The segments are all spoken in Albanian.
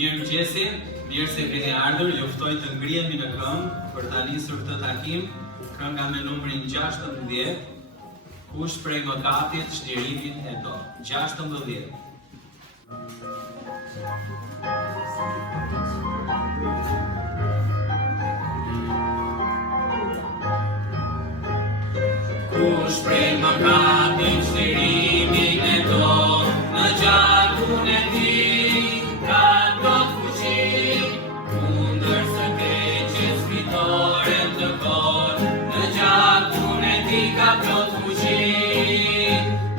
Mirëmëngjesi, mirë se keni ardhur, ju ftoj të ngrihemi në këmbë për ta nisur këtë takim, kënga me numrin 16. Kush prej mëkatit çlirimin e do. 16. Kush prej mëkatit çlirimin e do, në gjakun e tij ka plot fuqi, kundër së keqes fitore të kot, në gjakun e tij ka plot fuqi,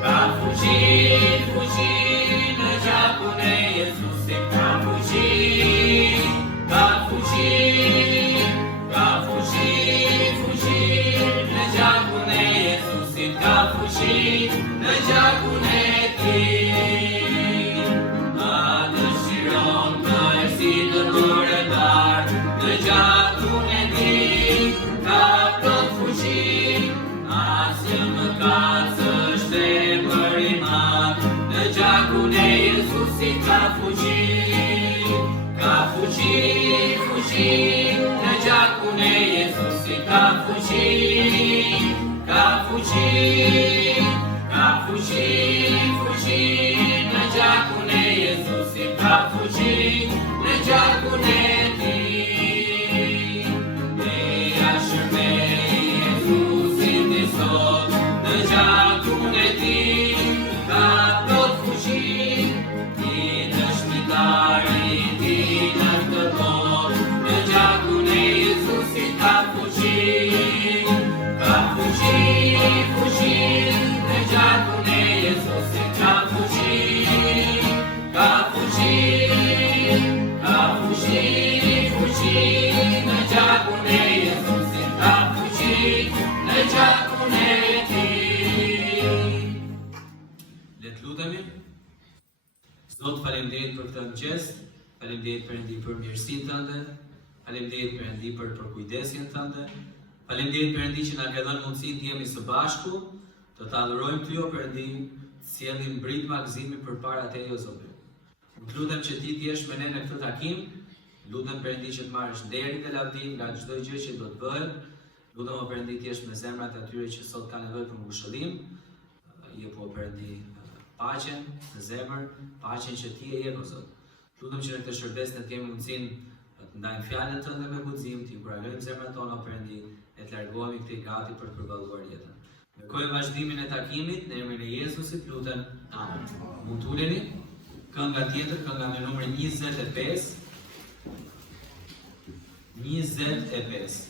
ka fuqi, fuqi, në gjakun e Jezusit ka fuqi, ka fuqi, ka fuqi, fuqi, në gjakun e Jezusit ka fuqi, në gjakun e tij. Në gjakun e tij ka plot fuqi, asnjë mëkat s'është e përimat. Në gjakun e Jezusit ka fuqi, ka fuqi, fuqi, në gjakun e Jezusit ka fuqi, ka fuqi, ka fuqi, fuqi, në gjakun e Jezusit ka fuqi, në gjakun e Zot, faleminderit për këtë mëngjes, faleminderit Perëndi për mirësinë tënde, faleminderit Perëndi për kujdesjen tënde, faleminderit Perëndi që na ke dhënë mundësinë të jemi së bashku, të ta adhurojmë ty o Perëndi, sjellim mbritje gëzimi përpara teje o Zot. Të lutem që ti të jesh me ne në këtë takim, lutem Perëndi që të marrësh nderin dhe lavdin nga çdo gjë që do të bëhet, lutem o Perëndi të jesh me zemrat e atyre që sot kanë nevojë për ngushëllim, jepo Perëndi paqen në zemër, paqen që ti e jep o Zot. Lutem që në këtë shërbes ne të kemi mundësinë të ndajmë fjalën tënde me guxim, të inkurajojmë zemrat tona o Perëndi, e të largohemi këtej gati për të përballuar jetën. Kërkojmë vazhdimin e takimit në emrin e Jezusit, lutem. Amen. Mund të uleni? Kënga tjetër, kënga me numrin 25. 25.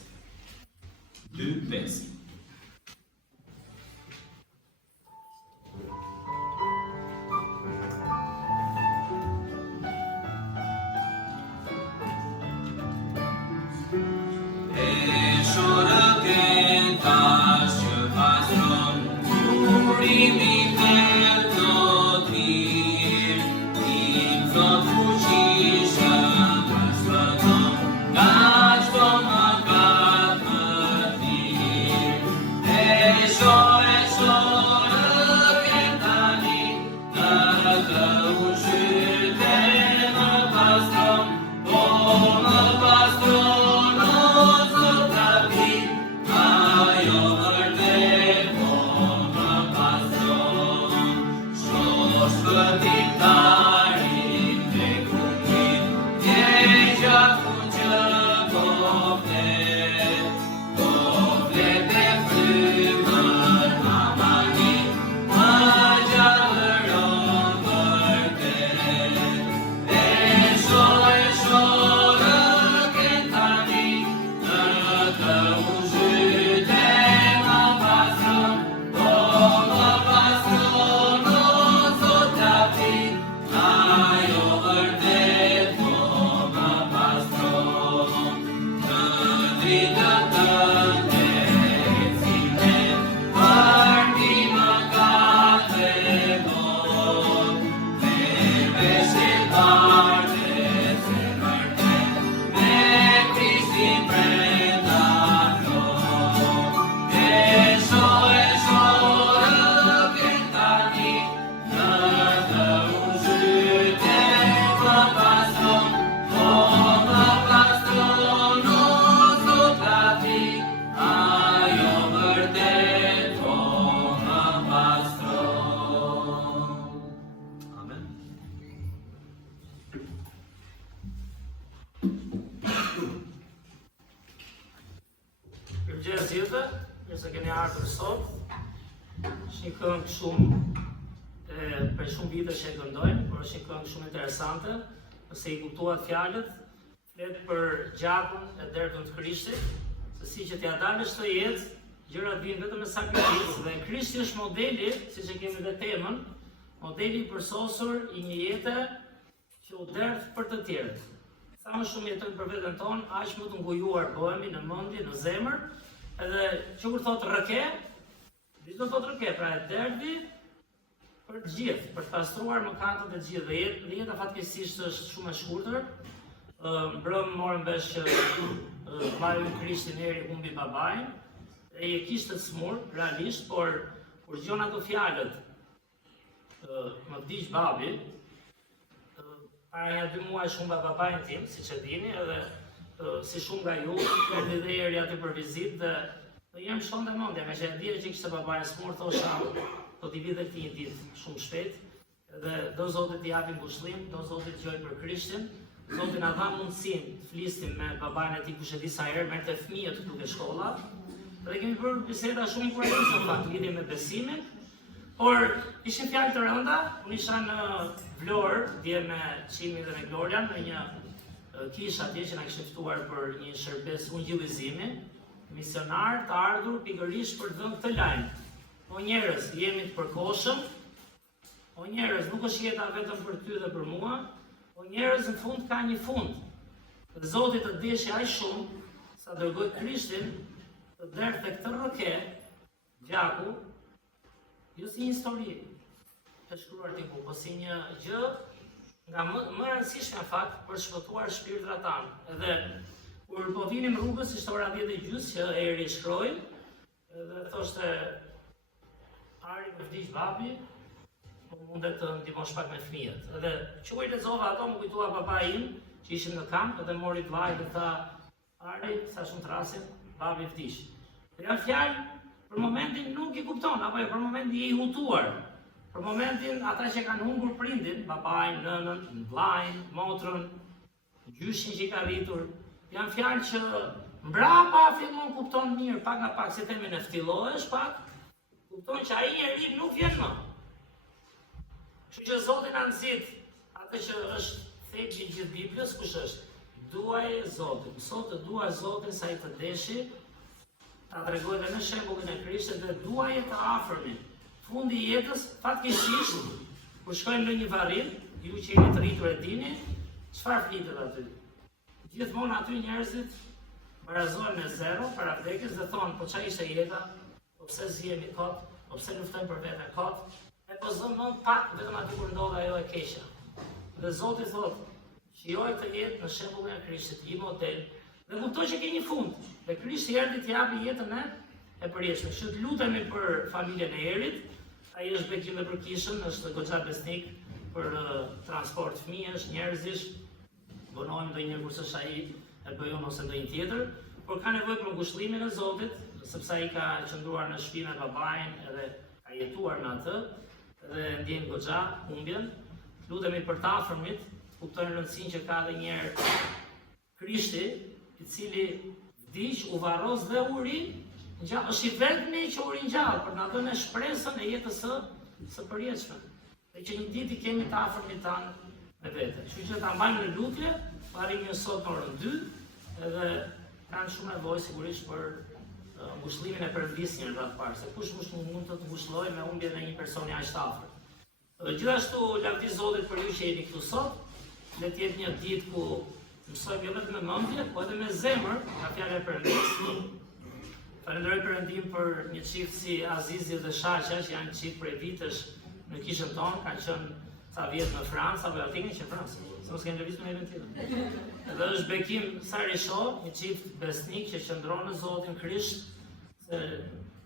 2-5. gjithë, nëse keni ardhur sot. Është një këngë shumë për shumë vite që e këndojmë, por është një këngë shumë interesante, nëse i kuptuat fjalët, flet për gjakun e derdhën të Krishtit, se si që t'ja dalësh të jetë, gjërat vijnë vetëm me sakrificë, dhe Krishti është modeli, siç e kemi dhe temën, modeli i përsosur i një jete që u derdh për të tjerët. Sa më shumë jetojmë për veten tonë, aq më të ngujuar bëhemi në mendje, në zemër, edhe që kur thotë rëke, do të thotë rëke, pra e derdhi për të gjithë, për të pastruar mëkatet e gjithë. Dhe jeta fatkeqësisht është shumë e shkurtër. Mbrëm morëm vesh që vajri Krishtin eri humbi babain, e je kishte smur, realisht, por kur gjon ato fjalët, më vdiq babi, para një 2 muaj shumë nga babain tim, si që dini, edhe si shumë nga ju, erdhi dhe eri aty për vizitë, dhe jem shton dhe mendja, me që e dije që kishte babain smur, thosha, do t'i vi dhe ti një ditë shumë shpejt, dhe do Zotit t'i japim ngushëllim, do Zotit t'joj për Krishtin, Zoti na dha mundësinë të flisnim me babain e tij kush e di sa herë, merrte fëmijët këtu ke shkolla. Dhe kemi bërë biseda shumë kurioze në fakt lidhje me besimin. Por ishin fjalë të rënda, unë isha në Vlorë, dje me Çimin dhe me Glorian, në një kishë atje që na kishte ftuar për një shërbes ungjillizimi, misionar të ardhur pikërisht për të dhënë këtë lajm. O njerëz, jemi të përkohshëm. O njerëz, nuk është jeta vetëm për ty dhe për mua. O njerëz, në fund ka një fund. Dhe Zoti të deshi aq shumë sa dërgoi Krishtin të derdhte këtë rroke, gjaku, jo si një histori të shkruar diku, po si një gjë nga më e rëndësishme në fakt për të shpëtuar shpirtrat tanë. Edhe kur po vinim rrugës, ishte ora 10:30 që eri shkroi, dhe thoshte Ari më vdiq babi, mundet të ndihmosh pak me fëmijët. Edhe çuaj lexova ato, më kujtua baba im, që ishim në kamp dhe mori të vaj dhe tha Ari, sa shumë trasin, babi vdiq. Dhe janë fjalë për momentin nuk i kupton, apo për momentin je i hutuar. Për momentin ata që kanë humbur prindin, babain, nënën, vllain, motrën, gjyshin që i ka rritur, janë fjalë që mbrapa fillon kupton mirë, pak nga pak, si themi në ftillohesh pak, kupton që ai njeri nuk vjen më. Kështu që Zoti na nxit atë që është thelbi i gjithë Biblës, kush është? Duaje Zotin. Mëso të duash Zotin sa i të deshi, ta tregoj edhe në shembullin e Krishtit, dhe duaje të afërmin. Fundi i jetës, fatkeqësisht, kur shkojmë në një varrim, ju që jeni të rritur e dini, çfarë flitet aty? Gjithmonë aty njerëzit barazohen me zero para vdekjes dhe thonë, po çfarë ishte jeta? Po pse zihemi kot? Po pse luftojmë për veten kot? E po zëmon pak vetëm aty kur ndodh ajo e keqja. Dhe Zoti thotë, shijoj të jetë në shembullin e Krishtit, i model, dhe kuptoj që ke një fund. Dhe Krishti erdhi t'i japi jetën e përjetshme. Kështu të lutemi për familjen e Erit. Ai është bekim dhe për kishën, është goxha besnik për transport fëmijësh, njerëzish. Vonohem ndonjëherë kurse ai e bëjon ose ndonjë tjetër, por ka nevojë për ngushëllimin e Zotit, sepse ai ka qëndruar në shtëpinë e babain edhe ka jetuar në atë dhe ndjen goxha humbjen. Lutemi për të afërmit, kuptojnë rëndësinë që ka edhe një herë Krishti, i cili vdiq, u varros dhe u ri, është i vetmi që u ringjall për na dhënë shpresën e jetës së përjetshme. Dhe që një ditë i kemi të afërmit tanë me vete. Kështu që ta mbajmë në lutje, arrim një sot në orën 2, edhe kanë shumë nevojë sigurisht për ngushëllimin e Perëndisë një radhë parë, se kush mund të ngushëllojë me humbjen e një personi aq të afërt. Gjithashtu lavdi Zotit për ju që jeni këtu sot, le të jetë një ditë ku mësojmë jo vetëm me mendje, po edhe me zemër nga fjala e Perëndisë. Falenderoj Perëndin për një çift si Azizi dhe Shaqja, që janë çift prej vitesh në kishën tonë, kanë qenë sa vjet në Francë, apo aty që në Francë, se mos kanë lëvizur në event tjetër. Edhe është bekim Sarisho, një çift besnik që qëndron në Zotin Krisht, se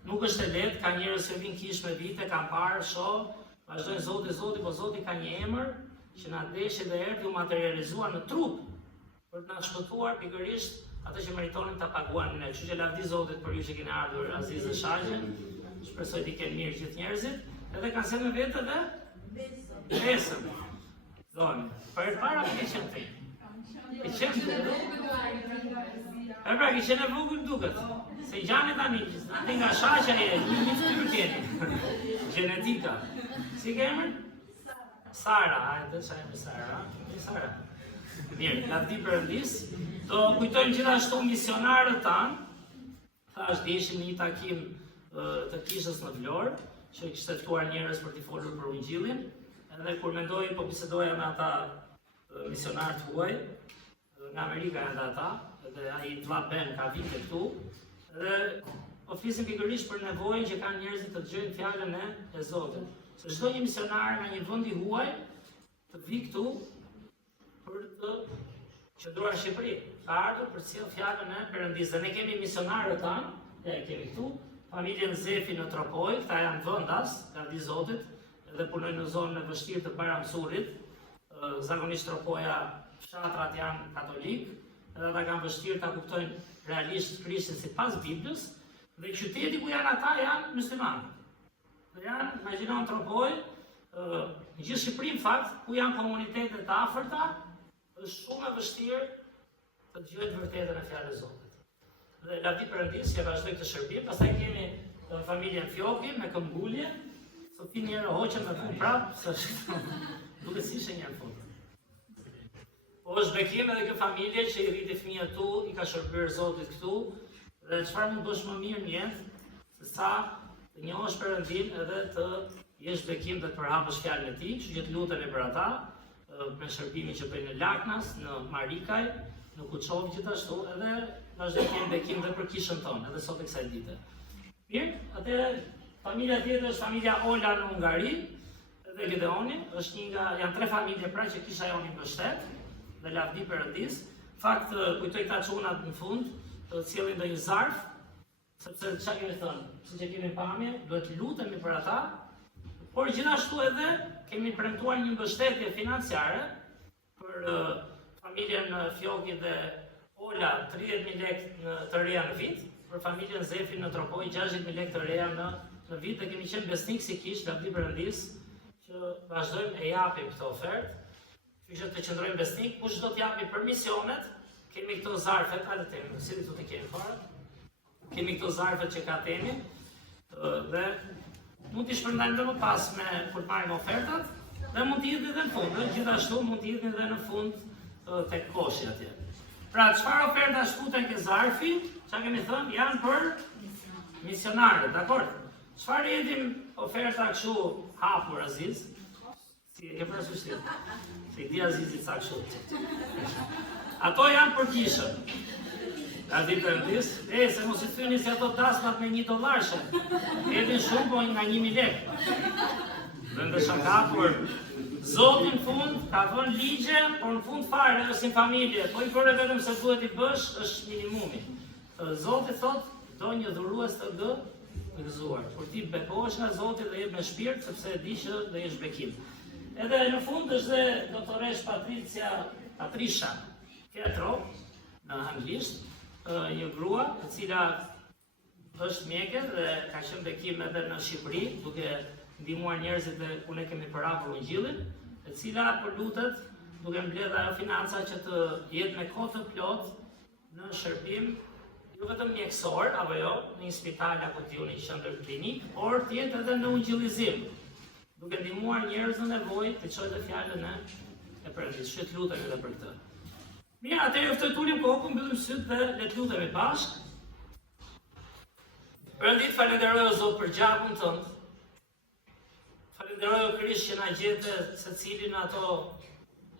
nuk është e lehtë, ka njerëz që vinë kish me vite, kanë parë, shoh, vazhdojnë Zoti, po Zoti ka një emër që na deshi dhe erdhi u materializuar në trup për të na shpëtuar pikërisht atë që meritonin ta paguanin ne. Kështu që lavdi Zotit për ju që keni ardhur Aziz dhe Shaqe. Shpresoj të kenë mirë gjithë njerëzit, edhe kanë se me vetë dhe besën. Doni, për para ke qenë ti. Ke qenë ti? E pra, ki qenë e vogël duket. Se gjani tani, ti nga shaqja e një fytyrë tjetër. Gjenetika. Si ke emrin? Sara, hajde, sa emri Sara? Sara. Mirë, lavdi Perëndis. Do kujtojmë gjithashtu misionarët tanë. Thash të ishim në një takim të kishës në Vlorë, që kishte ftuar njerëz për t'i folur për Ungjillin. Edhe kur mendoj, po bisedoja me ata misionarët huaj, nga Amerika janë ata, dhe ai Vlla Ben ka vite këtu, dhe po flisim pikërisht për nevojën që kanë njerëzit të dëgjojnë fjalën e Zotit. Se çdo një misionar nga një vendi huaj të vi këtu për të qëndruar në Shqipëri, ka ardhur për të sjellë fjalën e Perëndisë. Dhe ne kemi misionarët tanë, ja e kemi këtu, familjen Zefi në Tropoj, këta janë vendas, lavdi Zotit, dhe punojnë në zonën e vështirë të Baramsurit. Zakonisht Tropoja fshatrat janë katolik, edhe ata kanë vështirë ta kuptojnë realisht Krishtin sipas Biblës, dhe qyteti ku janë ata janë muslimanë. Dhe janë, imagjinon Tropoj, në gjithë Shqipëri në fakt, ku janë komunitetet të afërta, është shumë e vështirë të dëgjojnë të vërtetën e fjalës së Zotit. Dhe lavdi Perëndisë që vazhdoi këtë shërbim, pastaj kemi familjen Fjoki me këmbgulje, sot njëherë hoqën me fund prapë, se duke si ishte një fund. Po është bekim edhe kjo familje që i rriti fëmijët tu, i ka shërbyer Zotit këtu, dhe çfarë mund bësh më mirë në jetë, se sa të njohësh Perëndin edhe të jesh bekim dhe të përhapësh fjalën e tij, kështu që të lutemi për ata, me shërbimin që bëjnë në Laknas, në Marikaj, në Kuçov gjithashtu, edhe vazhdojmë kemi bekim dhe për kishën tonë, edhe sot e kësaj dite. Mirë, atëherë familja tjetër është familja Ola në Hungari, dhe Gedeoni, është një nga, janë 3 familje pra që kisha joni mbështet, dhe lavdi Perëndisë. Fakt, kujtoj ta çunat në fund, të sjellin ndonjë zarf, sepse çfarë kemi thënë, siç e kemi pamje, duhet lutemi për ata, por gjithashtu edhe kemi premtuar një mbështetje financiare për familjen Fjoki dhe Ola 30.000 lekë të reja në vit, për familjen Zefi në Tropoj 60.000 lekë të reja në vit, dhe kemi qenë besnik si kish, lavdi Perëndisë, që vazhdojmë e japim këtë ofertë, kështu që të qëndrojmë besnik, kush do t'japi për misionet, kemi këto zarfet, hajde temi, si këtu të kemi fare, kemi këto zarfet që ka temi, dhe mund t'i shpërndajmë dhe më pas me kur marrim ofertat, dhe mund t'i hidhni dhe në fund, gjithashtu mund t'i hidhni dhe në fund tek koshi atje. Pra, çfarë oferta shkuten ke zarfi, çka kemi thënë, janë për misionarët, dakord? Çfarë jetim oferta kështu hapur Aziz? Si e ke parasysh? Se i di Azizit sa kështu. Ato janë për kishën. Lavdi Perëndisë, se mos i thyeni se ato dasmat me $1, edhin shumë, po nga 1.000 lekë. Dhe shaka, por Zoti në fund ka vënë ligje, por në fund fare është si familje, po i kore vetëm se duhet i bësh, është minimumi. Zoti thot, do një dhurues të gëzuar. Por ti bekohesh nga Zoti dhe jep me shpirt, sepse e di që do jesh bekim. Edhe në fund është dhe doktoresh Patricia Ketro, në anglisht, një grua, e cila është mjeke dhe ka qenë bekim edhe në Shqipëri, duke ndihmuar njerëzit dhe ku ne kemi përhapur Ungjillin, e cila përlutet duke mbledhur ajo financa që të jetë me kohë të plot në shërbim jo vetëm mjekësor, apo jo, në një spital apo në një qendër klinik, por të jetë edhe në ungjillizim, duke ndihmuar njerëz në nevojë të çojë fjalën e Perëndisë. Shit lutemi edhe për këtë. Mirë, atëherë ju ftulim kokën, mbyllim syt dhe le të lutemi bashkë. Perëndit, falenderoj o Zot për gjakun tënd. Falenderoj o Krisht që na gjete secilin në ato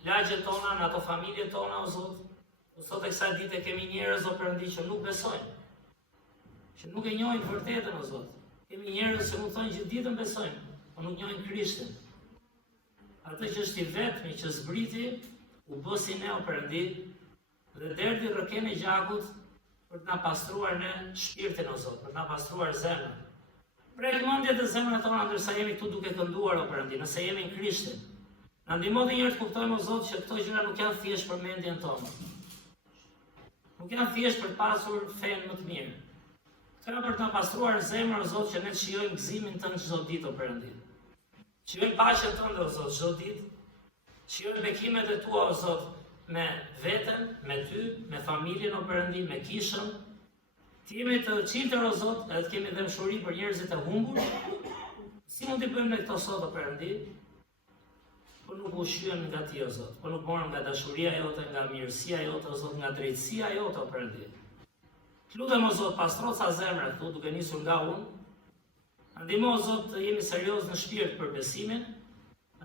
lagjet tona, në ato familjet tona o Zot. Sot e kësaj dite kemi njerëz o Perëndi që nuk besojnë, që nuk e njohin vërtetën o Zot. Kemi njerëz që mund thonë gjithë ditën besojnë, por nuk njohin Krishtin. Atë që është i vetmi që zbriti, u bë si ne o Perëndi, dhe derdhi rrëken e gjakut për të na pastruar në shpirtin o Zot, për të na pastruar zemrën. Prek mendjet e zemrës tona ndërsa jemi këtu duke kënduar o Perëndi, nëse jemi në Krishtin. Na ndihmo dhe njëherë të kuptojmë o Zot që këto gjëra nuk janë thjesht për mendjen tonë. Nuk janë thjesht për të pasur fen më të mirë. Këto janë për të na pastruar zemrën o Zot që ne të shijojmë gëzimin tënd çdo ditë o Perëndi. Shijojmë paqen tënde o Zot çdo ditë. Shijojmë bekimet e tua o Zot me veten, me ty, me familjen o Perëndi, me kishën. Të jemi të qiltër o Zot, edhe të kemi dëmshuri për njerëzit e humbur. Si mund t'i bëjmë me këto sot o Perëndi? Po nuk u shyen nga ti o Zot, po nuk morëm nga dashuria jote, nga mirësia jote o Zot, nga drejtësia jote o Perëndi. Të lutem o Zot, pastro ca zemra këtu, duke nisur nga unë. Ndihmo o Zot të jemi serioz në shpirt për besimin.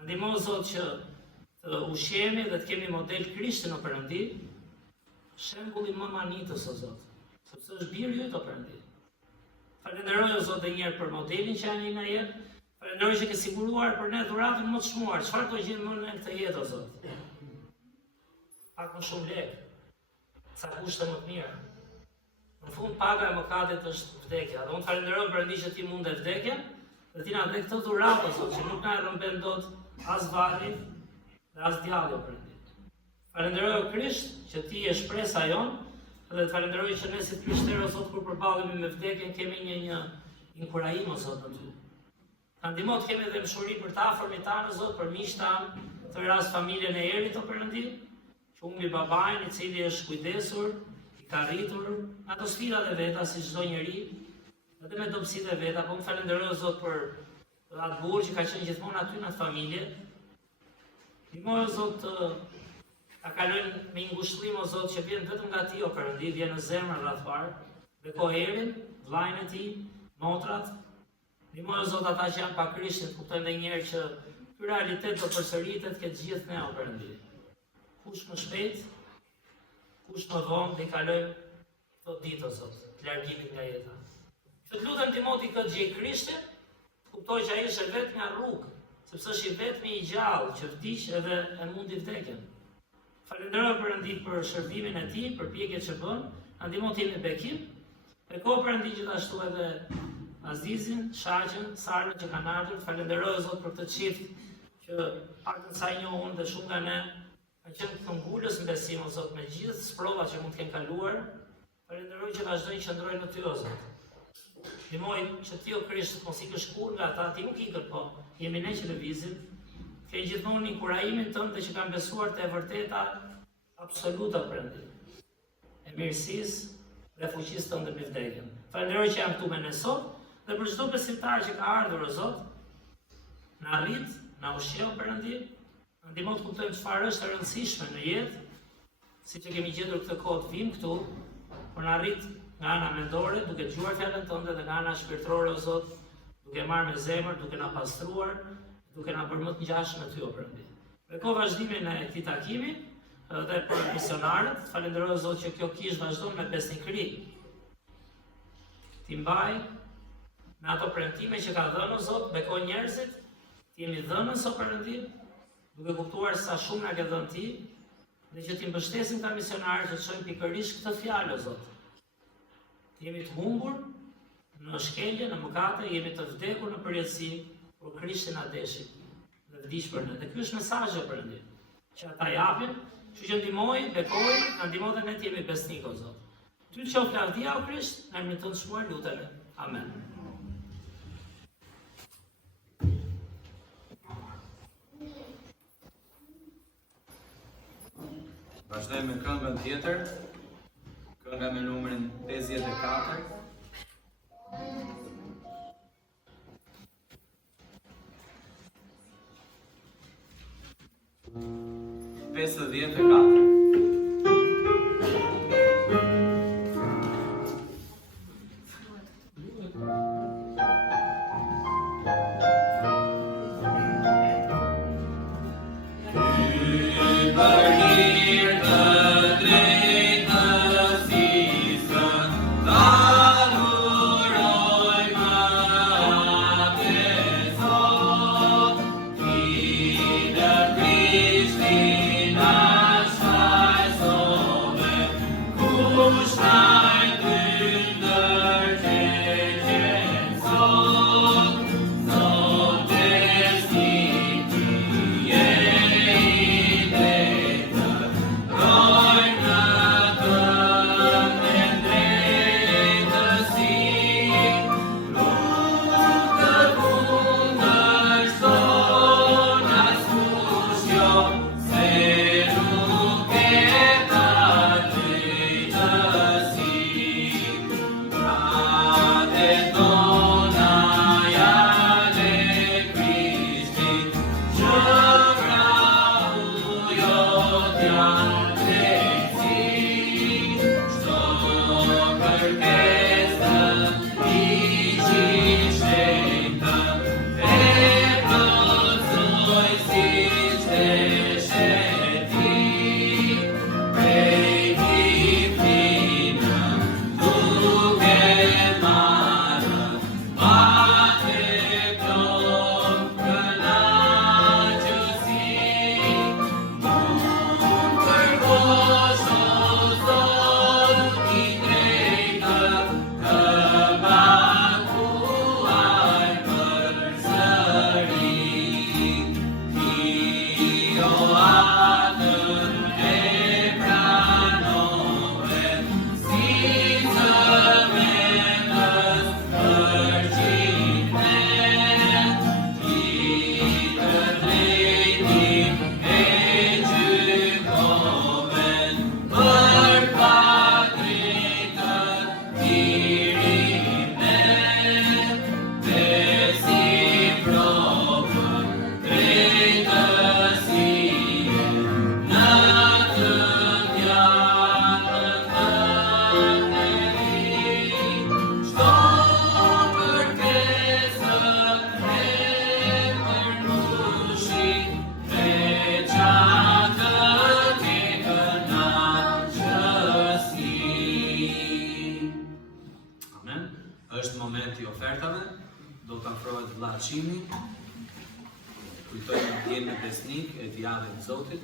Ndihmo o Zot që të ushqemi dhe të kemi model Krishtin o Perëndi, shembulli më manitës o Zot, sepse është birë jytë o Perëndi. Falenderoj o Zot dhe njerë për modelin që janë në jetë, falenderoj që ke siguruar për ne dhuratën më të çmuar. Çfarë do gjejmë më në këtë jetë o Zot? Pak më shumë lekë, ca kushte më të mira. Në fund paga e mëkatit është vdekja. Dhe unë falenderoj Perëndi që ti mund e vdekja, dhe ti na dhe këtë dhuratë o Zot, që nuk na e rrëmben dot as vari dhe as djalli o Perëndi. Falenderoj o Krisht që ti je shpresa jonë, dhe të falenderoj që ne si të krishterë o Zot kur përballemi me vdekjen kemi një inkurajim o Zot në ty. Ta ndihmo të kemi dëmshuri për të afërmit tanë o Zot, për miqtë tanë, të rast familjen e Erit o Perëndi, që humbi babain i cili është kujdesur, i ka rritur ato sfidat e veta si çdo njeri, edhe me dobësitë e veta, po më falenderoj o Zot për atë burr që ka qenë gjithmonë aty në atë familje. Ndihmo o Zot ta kalojnë me një ngushtëllim o Zot që vjen vetëm nga ti o Perëndi, vjen në zemrën rreth fare, bekoherin, vllajën e tij, motrat. Ndihmo o Zot ata që janë pa Krishtin, kuptojnë edhe një herë që ky realitet do përsëritet këtë gjithë ne o Perëndi. Kush më shpejt, kush më vonë dhe i kalojmë këto ditë o Zot, të largimit nga jeta. Që të lutem Timoti këtë gjej Krishtin, kuptoj që ai është vetëm nga rrugë, sepse është i vetmi i gjallë që vdiq edhe e mundi vdekjen. Falenderoj Perëndi për shërbimin e tij, për pjekjet që bën, na ndihmo të jemi bekim. Bekoj Perëndi gjithashtu edhe Azizin, Shaqen, Sarën që kanë ardhur. Falenderoj Zot për këtë çift që paktën sa i njohun dhe shumë nga ne kanë qenë të ngulës në besim o Zot me gjithë sprovat që mund të kenë kaluar. Falenderoj që vazhdojnë që ndrojnë në ty o Zot. Ndihmoj që ti o Krisht mos ikësh kur nga ata, ti nuk ikët, po jemi ne që lëvizim. Ke gjithmonë inkurajimin tënd dhe që kanë besuar te e vërteta absoluta Perëndi, e mirësisë dhe fuqisë tënde mbi vdekjen. Falenderoj që janë këtu me ne sot dhe për çdo besimtar që ka ardhur o Zot, na arrit, na ushqeu Perëndi, na ndihmo të kuptojmë çfarë është e rëndësishme në jetë, siç e kemi gjetur këtë kohë të vim këtu, por na arrit nga ana mendore, duke dëgjuar fjalën tënde dhe nga ana shpirtërore o Zot, duke marrë me zemër, duke na pastruar, duke na bërë më të ngjashëm me ty o Perëndi. Beko vazhdimin e këtij takimi dhe për misionarët, falenderoj Zot që kjo kishë vazhdon me besnikëri. Ti mbaj me ato premtime që ka dhënë o Zot, beko njerëzit, ti jemi dhënës o Perëndi, duke kuptuar sa shumë na ke dhënë ti, dhe që ti mbështesim ta misionarët që të shojnë pikërisht këtë fjalë o Zot. Ti jemi të humbur në shkelje, në mëkate, jemi të vdekur në përjetësi, por Krishti na deshi dhe vdiq për ne. Dhe ky është mesazhi o Perëndi, që ata japin, që ndihmoj, bekoj, na ndihmo dhe ne të jemi besnik o Zot. Ty qof lavdia o Krisht, në emrin tënd shmuar lutemi. Amen. Vazhdojmë me këngën tjetër, kënga me numrin 54. Christina vëlla Çimi, kujtojmë ndjenjën besnik e fjalën e Zotit.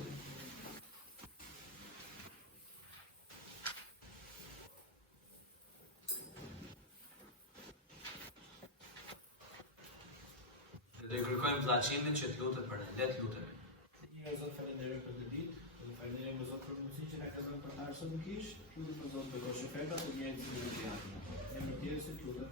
Dhe kërkojmë vëlla Çimin që të lutet për ne. Le të lutemi. Një Zot falenderoj për këtë ditë, dhe falenderoj Zot për mundësinë që na ka dhënë për të ardhur sot në kish. Lutem për Zot të kosh oferta për njerëzit që nuk janë. Ne më thjesht si lutem.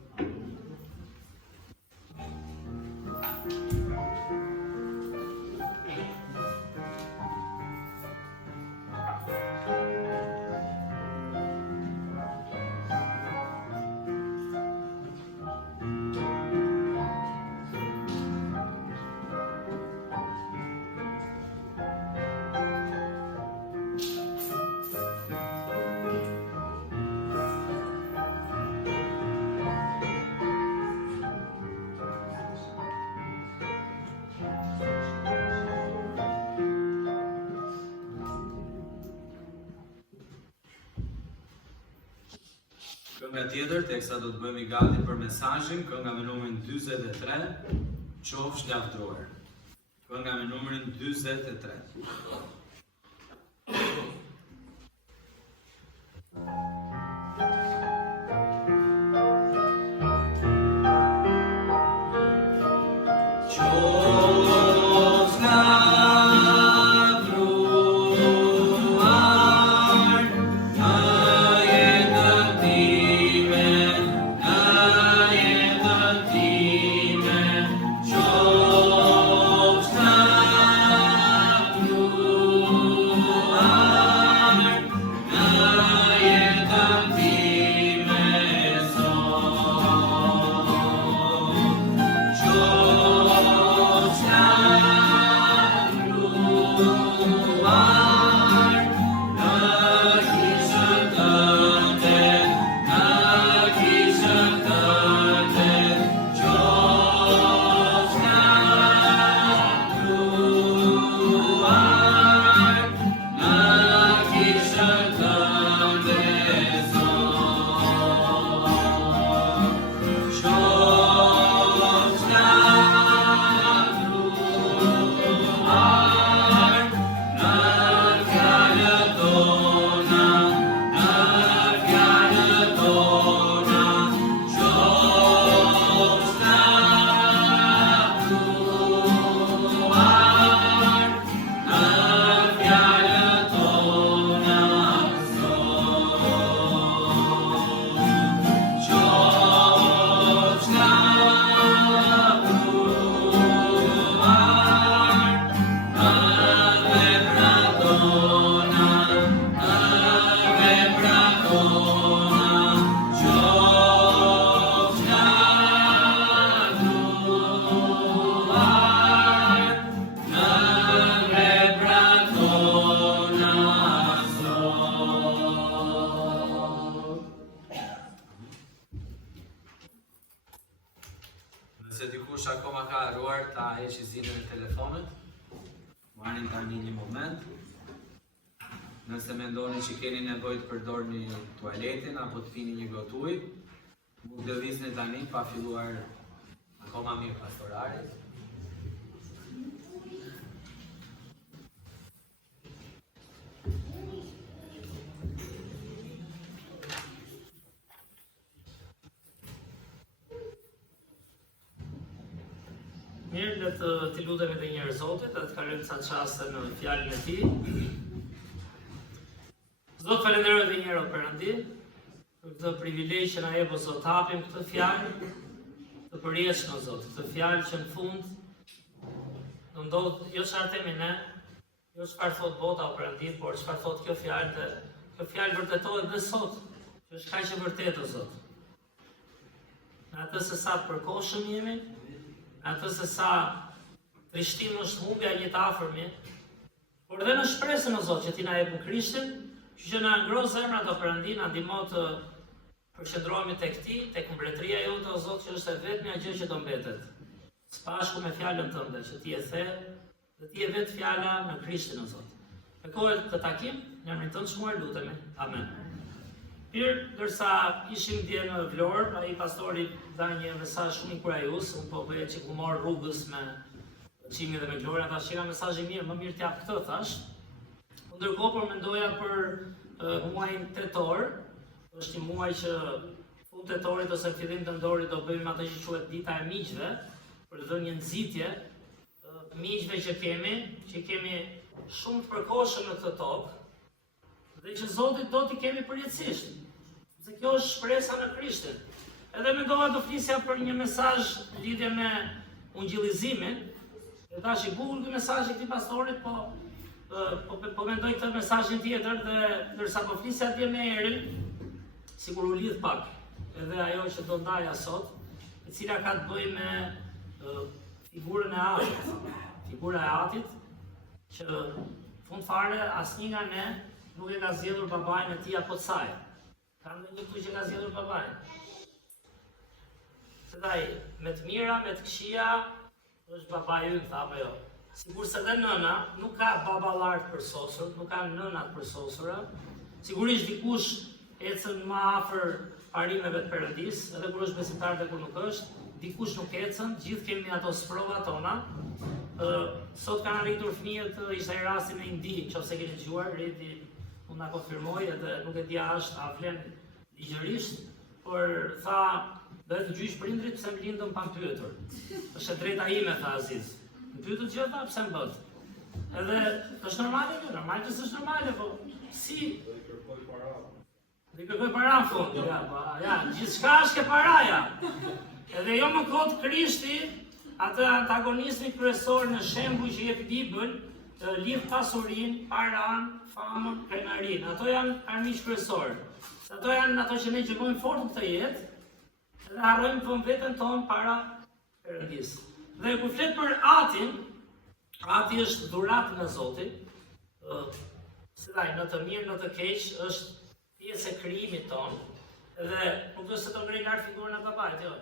Kënga tjetër, teksa do të bëhemi gati për mesazhin, kënga me numrin 43, qofsh lavdruar. Kënga me numrin 43. Nëse dikush akoma ka harruar ta heqë zinën e telefonit, marrin tani një moment. Nëse mendoni që keni nevojë të përdorni tualetin apo të pini një gotë ujë, mund të lëvizni tani pa filluar akoma mirë pastorarit. Mirë, le të lutem edhe një herë Zotit, dhe të kalojmë sa çaste në fjalën e Tij. Zot, falenderoj edhe një herë o Perëndi, për këtë privilegj që na jep o Zot, hapim këtë fjalë të përjetshme o Zot, këtë fjalë që në fund do ndodh jo çfarë themi ne, jo çfarë thot bota o Perëndi, por çfarë thot kjo fjalë, dhe kjo fjalë vërtetohet dhe sot, që është kaq e vërtetë o Zot. Në atë se sa të përkohshëm jemi, atë se sa trishtim është humbja e një të afërmi, por edhe në shpresën o Zot që Ti na jep në Krishtin, që na ngro zemrat o Perëndi, na ndihmo të përqendrohemi tek Ti, tek mbretëria jote o Zot, që është e vetmja gjë që do mbetet. Së bashku me fjalën Tënde, që Ti e the, dhe Ti e vet fjala në Krishtin o Zot. Në kohë të takim, në emrin Tënd shmuar lutemi. Amen. Mirë, dërsa ishim dje në Vlorë, ai pastori dha një mesazh shumë i kurajus, unë po bëja që ku marr rrugës me Çimi dhe me Vlorë, ata që ka mesazh i mirë, më mirë t'jap këtë thash. Ndërkohë por mendoja për muajin tetor, është një muaj që fund tetorit ose fillim nëntorit do bëjmë atë që quhet dita e miqve, për të dhënë një nxitje miqve që kemi shumë të përkohshëm në këtë tokë, dhe që Zoti do t'i kemi përjetësisht. Se kjo është shpresa në Krishtin. Edhe mendova të flisja për një mesazh lidhje me ungjillizimin. E tash i bukur ky mesazh i këtij pastorit, po mendoj këtë mesazhin tjetër dhe ndërsa po flisja atje me Erin, sikur u lidh pak edhe ajo që do ndaja sot, e cila ka të bëjë me figurën e Atit. Figura e Atit, që fund fare asnjë nga ne nuk e ka zgjedhur babain e tij apo të saj. Ka ndonjë këtu që ka zgjedhur babain. Sedaj, me të mira, me të këqija, është babai ynë, tha apo jo. Sigurisht edhe nëna nuk ka baballar për sosur, nuk ka nënat për sosura. Sigurisht dikush ecën më afër parimeve të Perëndis, edhe kur është besimtar dhe kur nuk është, dikush nuk ecën, gjithë kemi ato sprova tona. Sot kanë arritur fëmijët, ishte rasti në Indi, nëse keni dëgjuar, Redi unë na konfirmoi edhe nuk e dia a vlen ligjërisht, por tha do të gjyq prindrit pse më lindëm pa pyetur. Është e drejta ime, tha Aziz. Më pyetu gjithë pse më bët. Edhe është normale, normal që është normale, po si dhe kërkoj para në fund, ja, gjithçka është ke paraja. Edhe jo më kot Krishti, atë antagonismi kryesor në shembull që jep Bibël, lidh pasurinë, paran, famën, krenarinë. Ato janë armiq kryesor. Ato janë ato që ne gjykojmë fort në këtë jetë dhe harrojmë për veten tonë para Perëndis. Dhe kur flet për Atin, Ati është dhuratë nga Zoti. Në të mirë, në të keq, është pjesë e krijimit tonë. Dhe nuk do se të ngrej lart figurën e babait, jo.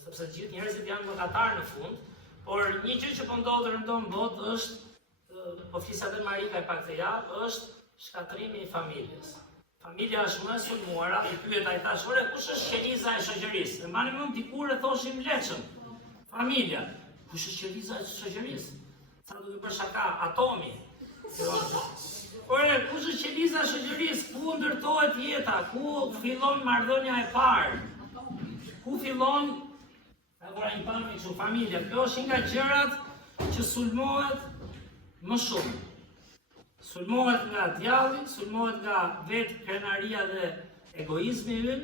Sepse gjithë njerëzit janë mëkatarë në fund, por një gjë që po ndodh rëndom botë është, po flisja dhe Marika e pak të javë, është shkatrimi i familjes. Familja është më e sulmuara, i pyet ai tash, "Ore, kush është qeliza e shoqërisë?" Ne mbani mend dikur e thoshim leçëm. Familja. Kush është qeliza e shoqërisë? Sa duhet për shaka, atomi. Ore, kush është qeliza e shoqërisë? Ku ndërtohet jeta? Ku fillon marrëdhënia e parë? Ku fillon familja? Kjo është nga gjërat që sulmohet më shumë. Sulmohet nga djalli, sulmohet nga vetë krenaria dhe egoizmi ynë.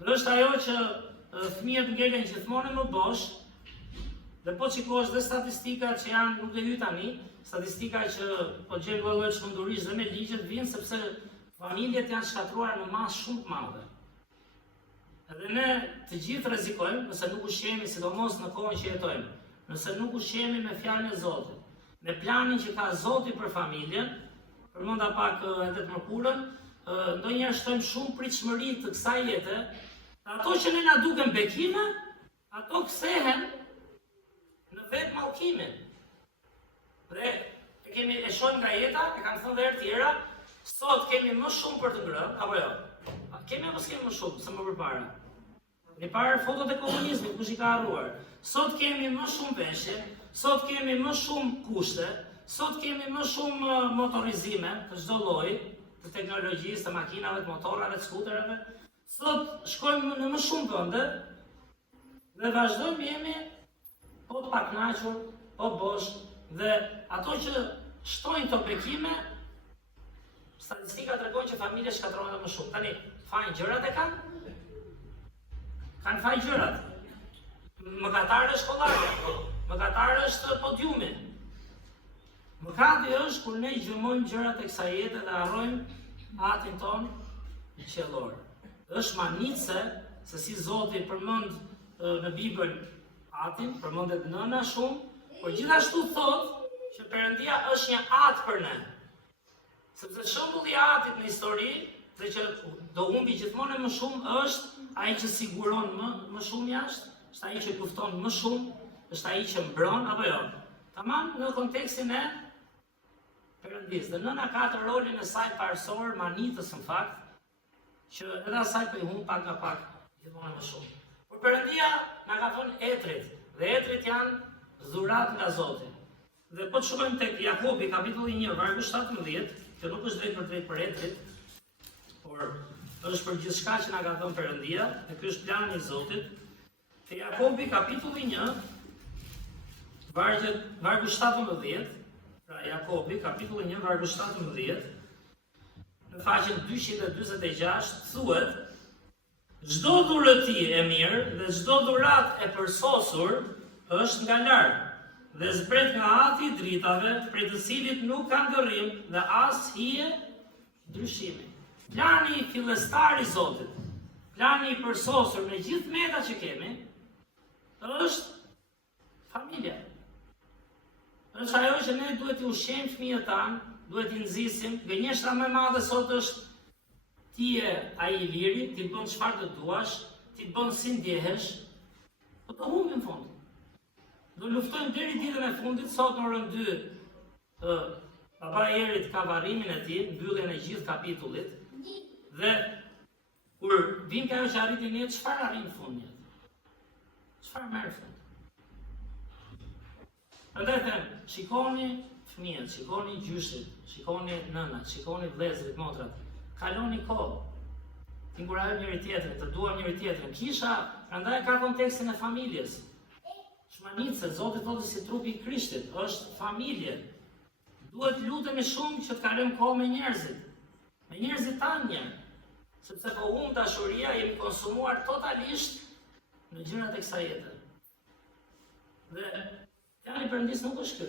Dhe është ajo që fëmijët ngelen gjithmonë më bosh. Dhe po shikosh dhe statistikat që janë nuk e hy tani, statistika që po gjejmë lloj çmendurisë dhe me ligjet vinë sepse familjet janë shkatruar në masë shumë të madhe. Edhe ne të gjithë rrezikojmë nëse nuk ushqehemi, sidomos në kohën që jetojmë, nëse nuk ushqehemi me fjalën e Zotit, me planin që ka Zoti për familjen, përmenda pak edhe të mërkurën, ndonjëherë shtojmë shumë pritshmëri të kësaj jete, ato që ne na duken bekime, ato kthehen në vetë mallkimin. Dhe e shohim nga jeta, e kam thënë edhe herë tjera, sot kemi më shumë për të ngrënë, apo jo? Kemi apo s'kemi më shumë se më përpara? Në parë fotot e komunizmit, kush i ka harruar? Sot kemi më shumë veshje, sot kemi më shumë kushte, sot kemi më shumë motorizime të çdo lloji, të teknologjisë, të makinave, të motorrave, të skuterave. Sot shkojmë në më shumë vende dhe vazhdojmë jemi po të pakënaqur, po bosh, dhe ato që shtojnë këto bekime, statistika tregon që familjet shkatërrohen më shumë. Tani, fajin gjërat e kanë? Kanë fajin gjërat. Mëkatare është shkollarja, mëkatare është podiumi. Mëkati është kur ne gjymojmë gjërat e kësaj jete dhe harrojmë Atin ton qiellor. Është manitse se si Zoti përmend në Bibël Atin, përmendet nëna shumë, por gjithashtu thotë që Perëndia është një At për ne. Sepse shembulli i Atit në histori, dhe që do humbi gjithmonë më shumë, është ai që siguron më shumë jashtë, është ai që kufton më shumë, është ai që mbron apo jo. Tamam në kontekstin e Perëndisë. Dhe nëna ka atë rolin e saj parësor, manitës në fakt, që edhe asaj për i humë pak nga pak, gjithmonë më shumë. Por Perëndia na ka thënë etrit, dhe etrit janë dhurat nga Zoti. Dhe po të shkojmë tek Jakobi, kapitulli 1, vargu 17, që nuk është drejt për drejt për etrit, por është për gjithçka që na ka thënë Perëndia, dhe ky është plani i Zotit. Te Jakobi, kapitulli 1, vargu 17, pra Jakobi, kapitulli 1, vargu 17, në faqen 246, thuhet: çdo dhurëti e mirë dhe çdo dhurat e përsosur është nga larg, dhe zbret nga ati i dritave, prej të cilit nuk ka ndërrim dhe as hije ndryshimi. Plani fillestar i Zotit, plani i përsosur me gjithë meta që kemi, është familja. Është ajo që ne duhet të ushqejmë fëmijët tanë, duhet t'i nxisim. Gënjeshtra më e madhe sot është ti je ai i liri, ti bën çfarë të duash, ti bën si ndjehesh, po të humbim fund. Do luftojmë deri ditën e fundit, sot në orën 2, baba Erit ka varrimin e tij, mbylljen e gjithë kapitullit, dhe kur vim ka që arritin jetë, çfarë arrin në fund jetë? Çfarë merr fund? Andaj them, shikoni fëmijët, shikoni gjyshit, shikoni nënat, shikoni vëllezërit, motrat, kaloni kohë, t'inkurajojmë njëri tjetrin, të duam njëri tjetrin. Kisha, prandaj ka kontekstin e familjes. Shmanicë, Zoti thotë si trupi i Krishtit, është familje. Duhet lutemi shumë që të kalojmë kohë me njerëzit tanë njerë, sepse po humbim dashuria, jemi konsumuar totalisht në gjërat e kësaj jete. Dhe plani i Perëndis nuk është ky.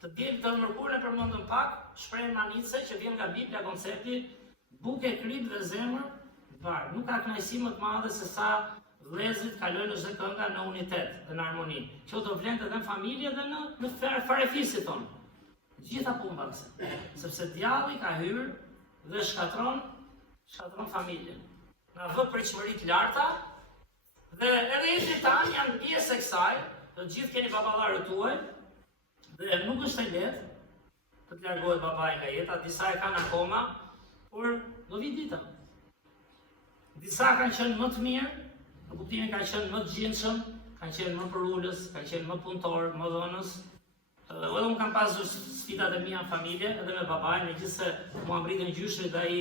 Të diel të mërkurën e përmendëm pak, shprehjen manice që vjen nga Bibla, koncepti bukë, krip dhe zemër varg. Nuk ka kënaqësi më të madhe se sa vëllezërit kalojnë çdo kënga në unitet dhe në armoni. Kjo do vlen edhe në familje dhe në farefisit tonë. Gjitha pumbakse. Sepse djalli ka hyrë dhe shkatron familjen. Na vë pritshmëri të larta dhe edhe jetët tanë janë pjesë e kësaj, të gjithë keni baballarët tuaj, dhe nuk është e lehtë të të largohet babai nga jeta, disa e kanë akoma, por do vi dita. Disa kanë qenë më të mirë, në kuptimin kanë qenë më të gjinshëm, kanë qenë më përulës, kanë qenë më punëtor, më dhënës. Edhe unë kam pasur sfidat e mia në familje, edhe me babain, megjithëse mua mbritën gjyshri dhe ai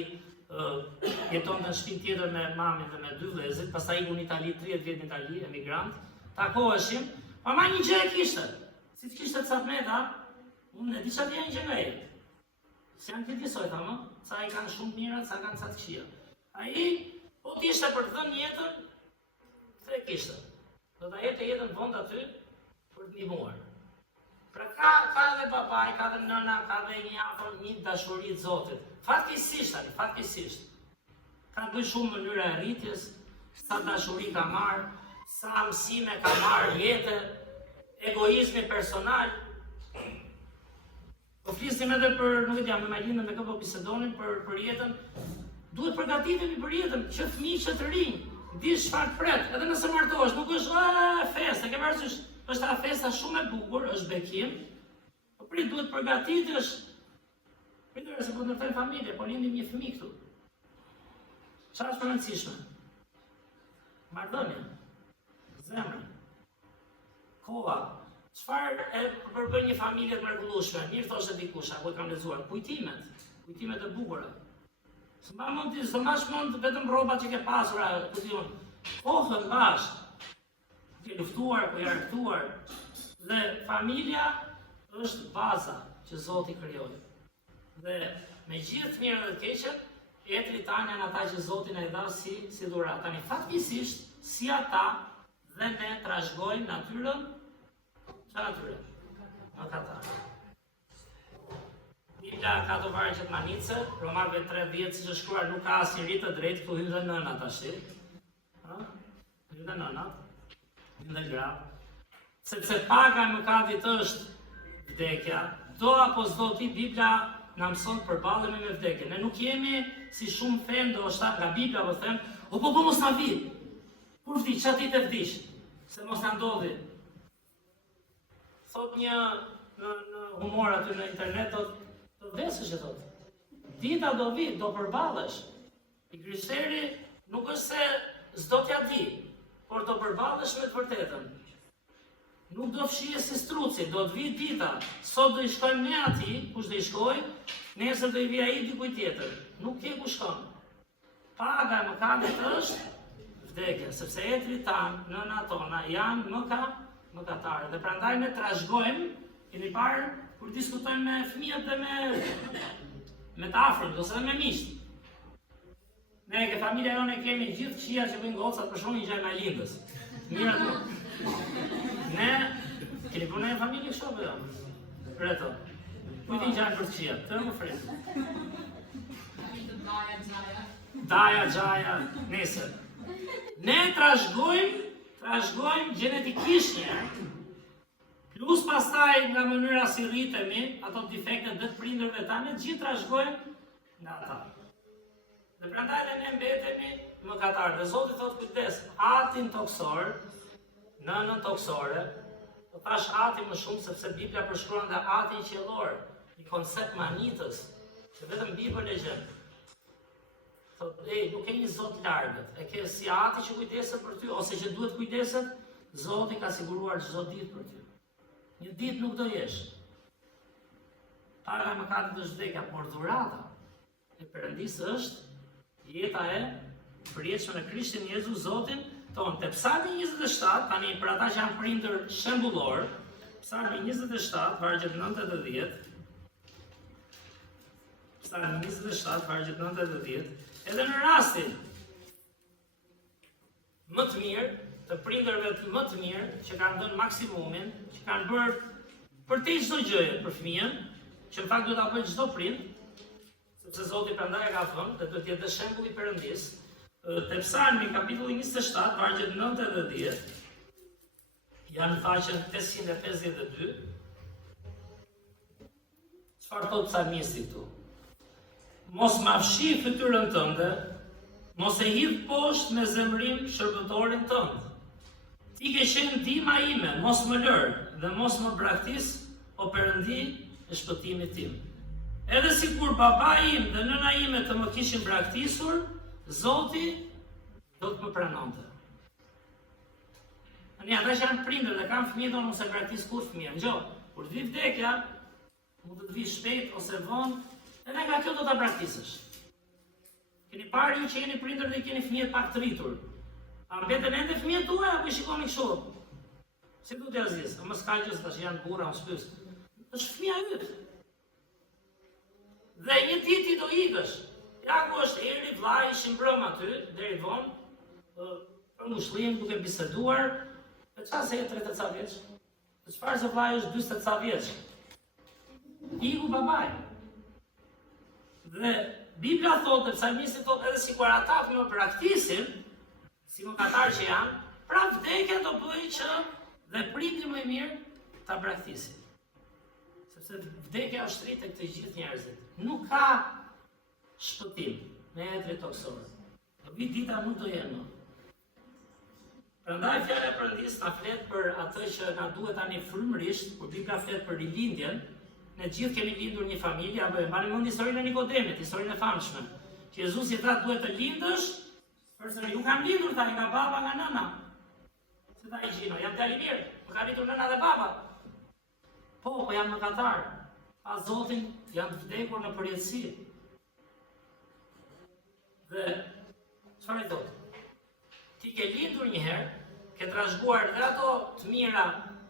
jeton në shtëpi tjetër me mamin dhe me 2 vëllezër, pastaj iku në Itali, 30 vjet në Itali, emigrant. Takoheshim, mama një gjë e kishte. Si të kishte ca meta, unë e di çfarë janë gjë nga jetë. Si janë këtë disoj, thamë, ca i kanë shumë mira, ca kanë ca të këqija. Ai, po t'ishte për të dhënë jetën, të e kishte. Do ta jepte jetën vonë aty për të ndihmuar. Pra ka dhe babai, ka dhe nëna, ka dhe një dashuri të Zotit. Fatkesisht. Ka bëj shumë mënyra e rritjes, sa dashuri ka marrë, sa mësime ka marrë jetë, egoizmi personal. Po flisim edhe për, nuk e di, me Malindën me këpo bisedonin për jetën. Duhet përgatitemi për jetën, që fëmijë që të rinj, di çfarë pret, edhe nëse martohesh, nuk është festë, ke parasysh, është ta festa shumë e bukur, është bekim, po duhet përgatitesh. Pritore se po ndërtojmë familje, po lindim një fëmijë këtu. Çfarë është e rëndësishme? Marrëdhënia, zemra, koha. Çfarë e përbën një familje të mrekullueshme? Mirë thoshte dikush, apo e kam lexuar, kujtimet e bukura. Së mbash mund vetëm rrobat që ke pasura, ku diun, kohën bashkë, ke luftuar, po i argëtuar. Dhe familja është baza që Zoti krijoi. Dhe me gjithë të mirën dhe të keqen, etrit tanë janë ata që Zoti na i dha si dhuratë. Tani fatkeqësisht, si ata dhe ne trashëgojmë natyrën. Çfarë natyre? Mëkatar. Bibla ka të varë që të manice, Romarve 3:10, si që shkruar, nuk ka asnjë rit të drejtë, këtu hyn dhe nënat tash. Hyn dhe nënat, hyn dhe gra. Sepse paga e mëkatit është vdekja. Do apo s'do ti, Bibla na mëson përballemi me vdekjen. Ne nuk jemi si shumë fe ndoshta nga Bibla, po them, po mos na vi. Kur vdi, çati të vdish, se mos na ndodhi. Thot një në humor aty në internet, do vdesësh e thot. Dita do vi, do përballesh. I krishterë nuk është se s'do t'ja di, por do përballesh me të vërtetën. Nuk do fshije si struci, do të vi dita. Sot do i shkojmë ne ati, kush do i shkoj, nesër do i vi ai dikujt tjetër. Nuk ke ku shkon. Paga e mëkatit është vdekja, sepse etrit tanë, nëna tona, janë mëkatarë. Dhe prandaj ne trashëgojmë, keni parë, kur diskutojmë me fëmijët dhe me të afërmit ose me miqt. Ne ke familja jonë kemi gjithë fëmijë që bëjnë gocat për shkak të gjaj me lindës. Mirë ato. Ne keni punë në familje kështu apo jo? Reto. Kujt i gjajnë për të fëmijë? Të më fret. Daja, nesër. Ne trashëgojmë genetikisht një. Plus pastaj nga mënyra si rritemi, ato defektet dhe të prindërve tanë, gjithë trashëgojmë nga ata. Dhe prandaj ne mbetemi mëkatarë. Dhe Zoti thotë kujdes, atin toksor, nënën toksore, do thash ati më shumë sepse Bibla përshkruan nga ati qiellor, një koncept manitës, që vetëm Bibla e gjen. Thotë, nuk ke një Zot largët, e ke si ati që kujdeset për ty, ose që duhet kujdeset, Zoti ka siguruar çdo ditë për ty. Një ditë nuk do jesh. Paga e mëkatit është vdekja, por dhurata e Perëndisë është jeta e përjetshme në Krishtin Jezus Zotin tonë. Te Psalmi 27, tani për ata që janë prindër shembullor, Psalmi 27, vargjet 9 dhe 10. Psalmi 27, vargjet 9 dhe 10. Edhe në rastin më të mirë, të prindërve më të mirë, që kanë dhënë maksimumin, që kanë bërë për te çdo gjëje për fëmijën, që në fakt duhet ta bëjë çdo prind, sepse Zoti prandaj ka thënë, dhe duhet të jetë shembull i Perëndisë. Te Psalmi kapitulli 27, vargjet 9 dhe 10, janë në faqen 552. Çfarë thot psalmisti këtu? Mos ma fshi fytyrën tënde, mos e hidh poshtë me zemrim shërbëtorin tënd. Ti ke qenë ndihma ime, mos më lër dhe mos më braktis, o Perëndi e shpëtimit tim. Edhe sikur babai im dhe nëna ime të më kishin braktisur, Zoti do të më pranonte. Tani ata që janë prindër dhe kanë fëmijë do mos e braktis kur fëmia. Ngjo, kur të vi vdekja, mund të vi shpejt ose vonë, edhe nga kjo do ta braktisësh. Keni parë ju që jeni prindër dhe keni fëmijë pak të rritur. A mbeten ende fëmijët tuaj apo i shikoni kështu? Si du t'ja zis? Mos ka gjë tash janë burra ose pyes. Është fëmia yt. Dhe një ditë ti do ikësh. Ja ku është eri vllai ishim brëm aty deri vonë, për ngushëllim duke biseduar. E çfarë se 30 ca vjeç? E çfarë se vllai është 40 ca vjeç? Iku babai. Dhe Bibla thotë, psalmisti thotë edhe sikur ata të më braktisin, si mëkatarë që janë, pra vdekja do bëjë që dhe prindi më i mirë ta braktisin. Sepse vdekja është rritë e këtë gjithë njerëzit. Nuk ka shpëtim me etrit toksore. Do vi dita nuk do jenë më. Prandaj fjala e Perëndisë na flet për atë që na duhet tani frymërisht, kur Bibla flet për rilindjen. Ne gjithë kemi lindur një familje, apo e mbani mend historinë e Nikodemit, historinë e famshme. Që Jezusi tha duhet të lindësh, përse ju kanë lindur tani nga baba nga nëna. Se ta i gjino, jam djali mirë, më ka rritur nëna dhe baba. Po janë mëkatar. Pa Zotin janë të vdekur në përjetësi. Dhe çfarë i thotë? Ti ke lindur një herë, ke trashëguar dhe ato të mira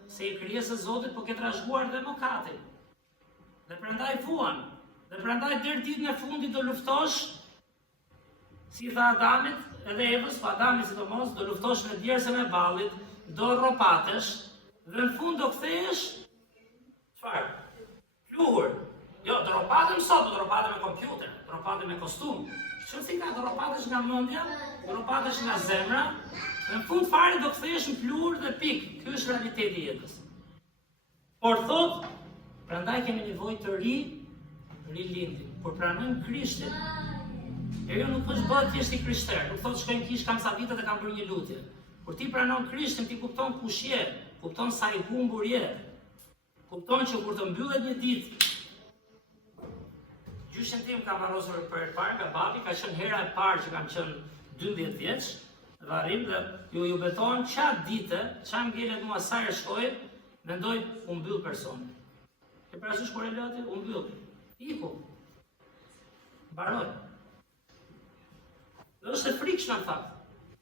se i krijesë Zotit, po ke trashëguar dhe mëkatin. Dhe prandaj vuan, dhe prandaj deri ditën e fundit do luftosh, si tha Adamit edhe Evës, pa Adamit sidomos, do luftosh në djersën e ballit, do rropatesh, dhe në fund do kthehesh, çfarë? Pluhur. Jo, do rropatem sot, do rropatem me kompjuter, do rropatem me kostum. Shumë si ka do rropatesh nga mendja, do rropatesh nga zemra, dhe në fund fare do kthehesh në pluhur dhe pikë. Ky është realiteti i jetës. Por thotë, prandaj kemi nevojë të rilindim. Kur pranojmë Krishtin, jo nuk është bëhet thjesht i krishter, nuk thotë shkojnë kish kam sa vite dhe kam bërë një lutje. Kur ti pranon Krishtin, ti kupton kush je, kupton sa i humbur je. Kupton që kur të mbyllet një ditë Gjyshin tim kam varrosur për herë parë nga babi, ka qenë hera e parë që kam qenë 12 vjeç, dhe arrim dhe ju betohen qatë dite, qa ngjelet mua sa herë shkoj, mendoj u mbyll personi. Ke parasysh kur e lati, u mbyll. Iku. Mbaroj. Dhe është e frikshme në fakt.